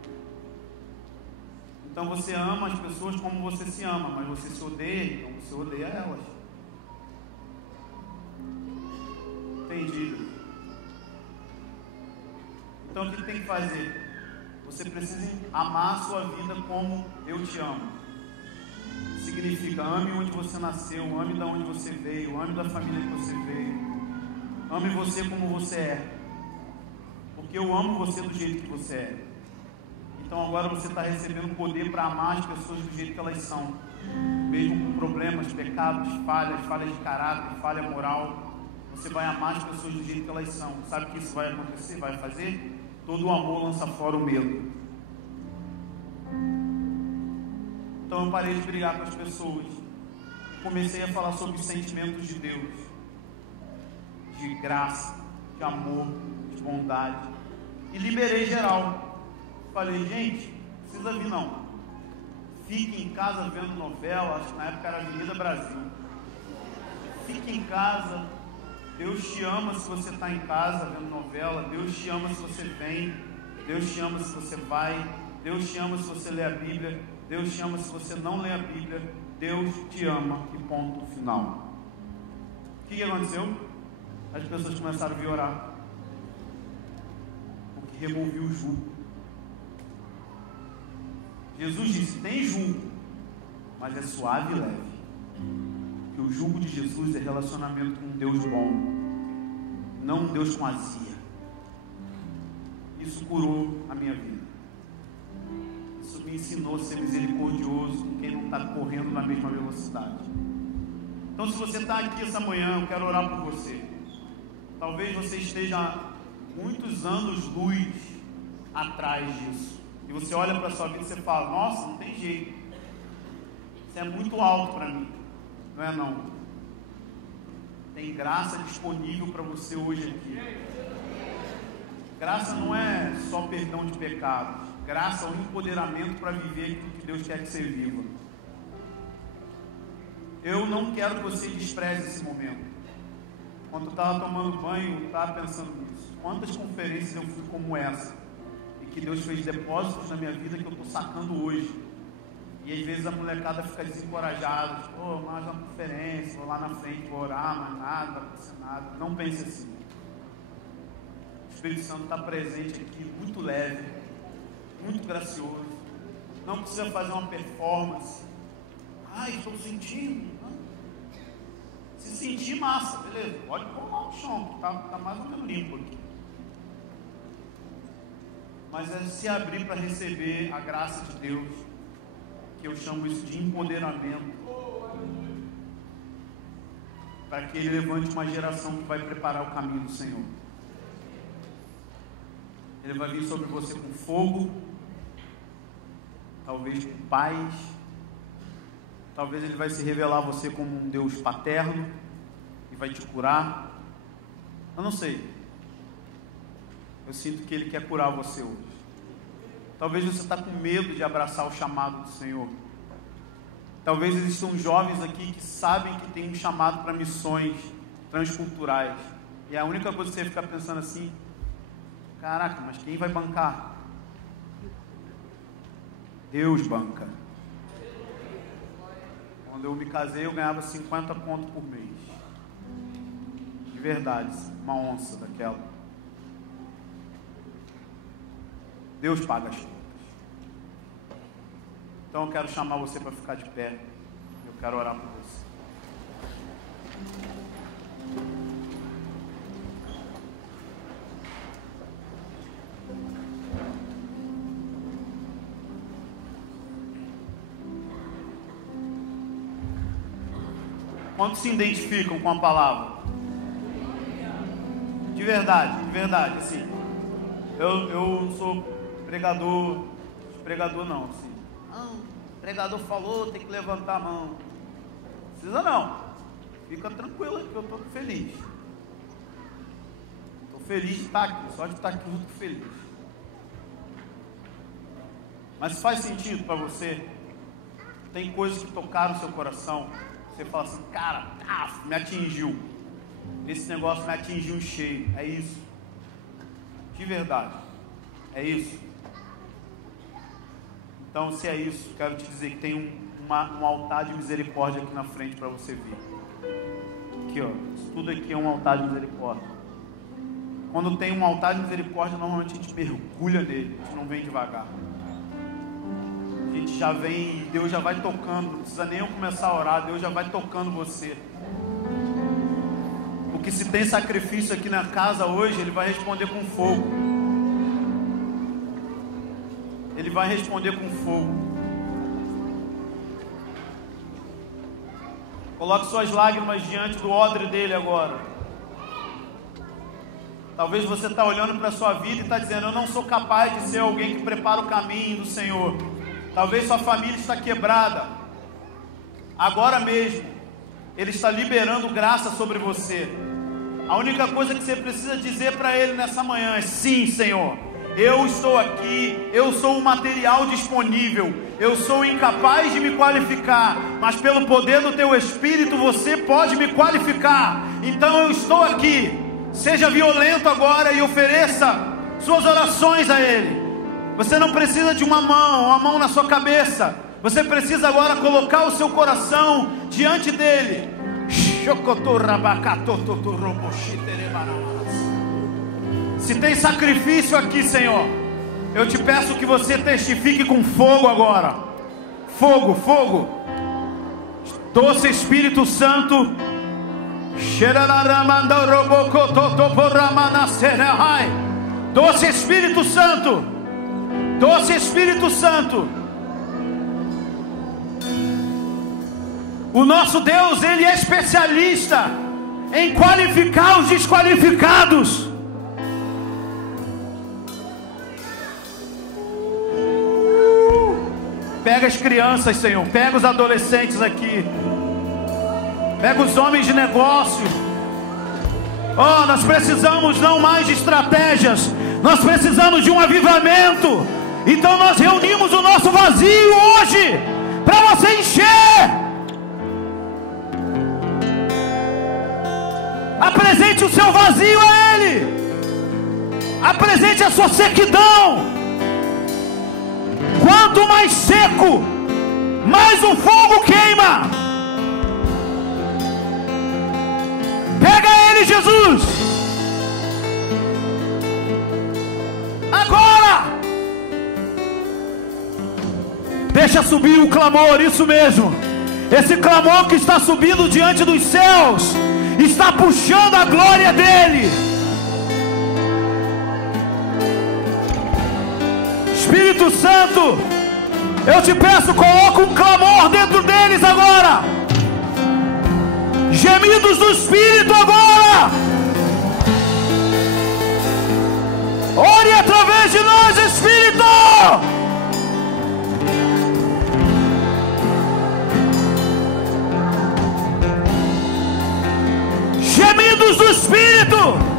Então você ama as pessoas como você se ama, mas você se odeia, então você odeia elas. Entendido? Então o que tem que fazer? Você precisa amar a sua vida como eu te amo. Significa, ame onde você nasceu, ame de onde você veio, ame da família que você veio. Ame você como você é. Porque eu amo você do jeito que você é. Então agora você está recebendo poder para amar as pessoas do jeito que elas são, mesmo com problemas, pecados, falhas de caráter, falha moral. Você vai amar as pessoas do jeito que elas são. Sabe o que isso vai acontecer? Vai fazer? Todo o amor lança fora o medo. Então eu parei de brigar com as pessoas. Comecei a falar sobre os sentimentos de Deus, de graça, de amor, de bondade. E liberei geral. Falei, gente, não precisa vir não. Fique em casa vendo novela, acho que na época era Avenida Brasil. Fique em casa. Deus te ama se você está em casa vendo novela. Deus te ama se você vem. Deus te ama se você vai. Deus te ama se você lê a Bíblia. Deus te ama se você não lê a Bíblia. Deus te ama e ponto final. O que aconteceu? As pessoas começaram a vir orar. Porque removi o jugo. Jesus disse, tem jugo, mas é suave e leve. Que o jugo de Jesus é relacionamento com um Deus bom, não um Deus com azia. Isso curou a minha vida. Isso me ensinou a ser misericordioso com quem não está correndo na mesma velocidade. Então, se você está aqui essa manhã, eu quero orar por você. Talvez você esteja muitos anos-luz atrás disso. E você olha para a sua vida e você fala, nossa, não tem jeito. Isso é muito alto para mim. Não é não. Tem graça disponível para você hoje aqui. Graça não é só perdão de pecados. Graça é um empoderamento para viver aquilo que Deus quer que você viva. Eu não quero que você despreze esse momento. Quando eu estava tomando banho, eu estava pensando nisso. Quantas conferências eu fui como essa? E que Deus fez depósitos na minha vida que eu estou sacando hoje. E às vezes a molecada fica desencorajada. Pô, mais uma conferência, vou lá na frente, vou orar, mas nada, não vai acontecer nada. Não pense assim. O Espírito Santo está presente aqui, muito leve, muito gracioso. Não precisa fazer uma performance. Ai, estou sentindo. Se sentir, massa, beleza. Pode pôr lá no chão, que está mais ou menos limpo aqui. Mas é se abrir para receber a graça de Deus, que eu chamo isso de empoderamento, para que Ele levante uma geração que vai preparar o caminho do Senhor. Ele vai vir sobre você com fogo, talvez com paz, talvez Ele vai se revelar a você como um Deus paterno e vai te curar. Eu não sei. Eu sinto que Ele quer curar você hoje. Talvez você está com medo de abraçar o chamado do Senhor. Talvez existam jovens aqui que sabem que tem um chamado para missões transculturais. E a única coisa que você fica pensando assim, caraca, mas quem vai bancar? Deus banca. Quando eu me casei, eu ganhava 50 conto por mês. De verdade, uma onça daquela. Deus paga as contas. Então eu quero chamar você para ficar de pé. Eu quero orar por você. Quantos se identificam com a palavra? De verdade, assim. Eu sou pregador não, assim. O pregador falou, tem que levantar a mão. Não precisa não. Fica tranquilo que eu estou feliz. Estou feliz de estar aqui, só de estar aqui eu estou feliz. Mas faz sentido para você? Tem coisas que tocaram o seu coração. Você fala assim, cara, me atingiu. Esse negócio me atingiu em cheio. É isso. De verdade. É isso. Então, se é isso, quero te dizer que tem um altar de misericórdia aqui na frente para você vir. Aqui, ó. Isso tudo aqui é um altar de misericórdia. Quando tem um altar de misericórdia, normalmente a gente mergulha nele. A gente não vem devagar. A gente já vem e Deus já vai tocando. Não precisa nem eu começar a orar. Deus já vai tocando você. Porque se tem sacrifício aqui na casa hoje, Ele vai responder com fogo. Ele vai responder com fogo. Coloque suas lágrimas diante do odre dele agora. Talvez você está olhando para a sua vida e está dizendo: eu não sou capaz de ser alguém que prepara o caminho do Senhor. Talvez sua família está quebrada. Agora mesmo, Ele está liberando graça sobre você. A única coisa que você precisa dizer para Ele nessa manhã é: sim, Senhor, eu estou aqui, eu sou o material disponível, eu sou incapaz de me qualificar, mas pelo poder do Teu Espírito você pode me qualificar. Então eu estou aqui. Seja violento agora e ofereça suas orações a Ele. Você não precisa de uma mão na sua cabeça. Você precisa agora colocar o seu coração diante dele. Se tem sacrifício aqui, Senhor, eu te peço que você testifique com fogo agora. Fogo, fogo. Doce Espírito Santo. Doce Espírito Santo. Doce Espírito Santo. O nosso Deus, Ele é especialista em qualificar os desqualificados. Pega as crianças, Senhor. Pega os adolescentes aqui. Pega os homens de negócio. Oh, nós precisamos não mais de estratégias. Nós precisamos de um avivamento. Então nós reunimos o nosso vazio hoje para você encher. Apresente o seu vazio a Ele. Apresente a sua sequidão. Quanto mais seco, mais o fogo queima. Pega Ele, Jesus. Agora. Deixa subir o clamor, isso mesmo. Esse clamor que está subindo diante dos céus está puxando a glória dele. Espírito Santo, eu te peço, coloca um clamor dentro deles agora. Gemidos do Espírito agora. Ore através de nós, Espírito. Gemidos do Espírito.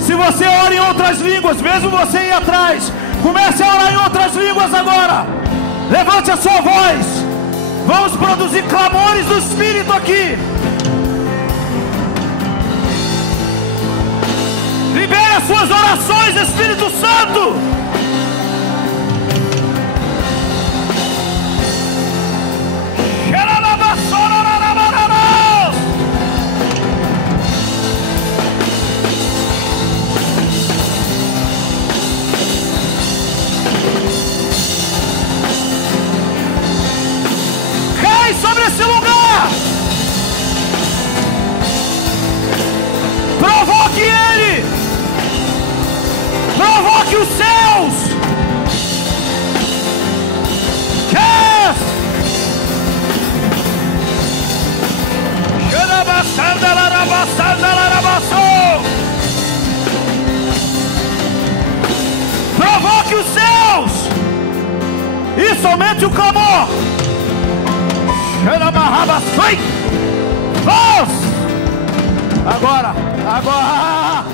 Se você ora em outras línguas, mesmo você ir atrás, comece a orar em outras línguas agora. Levante a sua voz. Vamos produzir clamores do Espírito aqui. Libere as suas orações, Espírito Santo. Sobre esse lugar, provoque Ele, provoque os céus. Yes. Provoque os céus e somente o clamor. Agora, agora.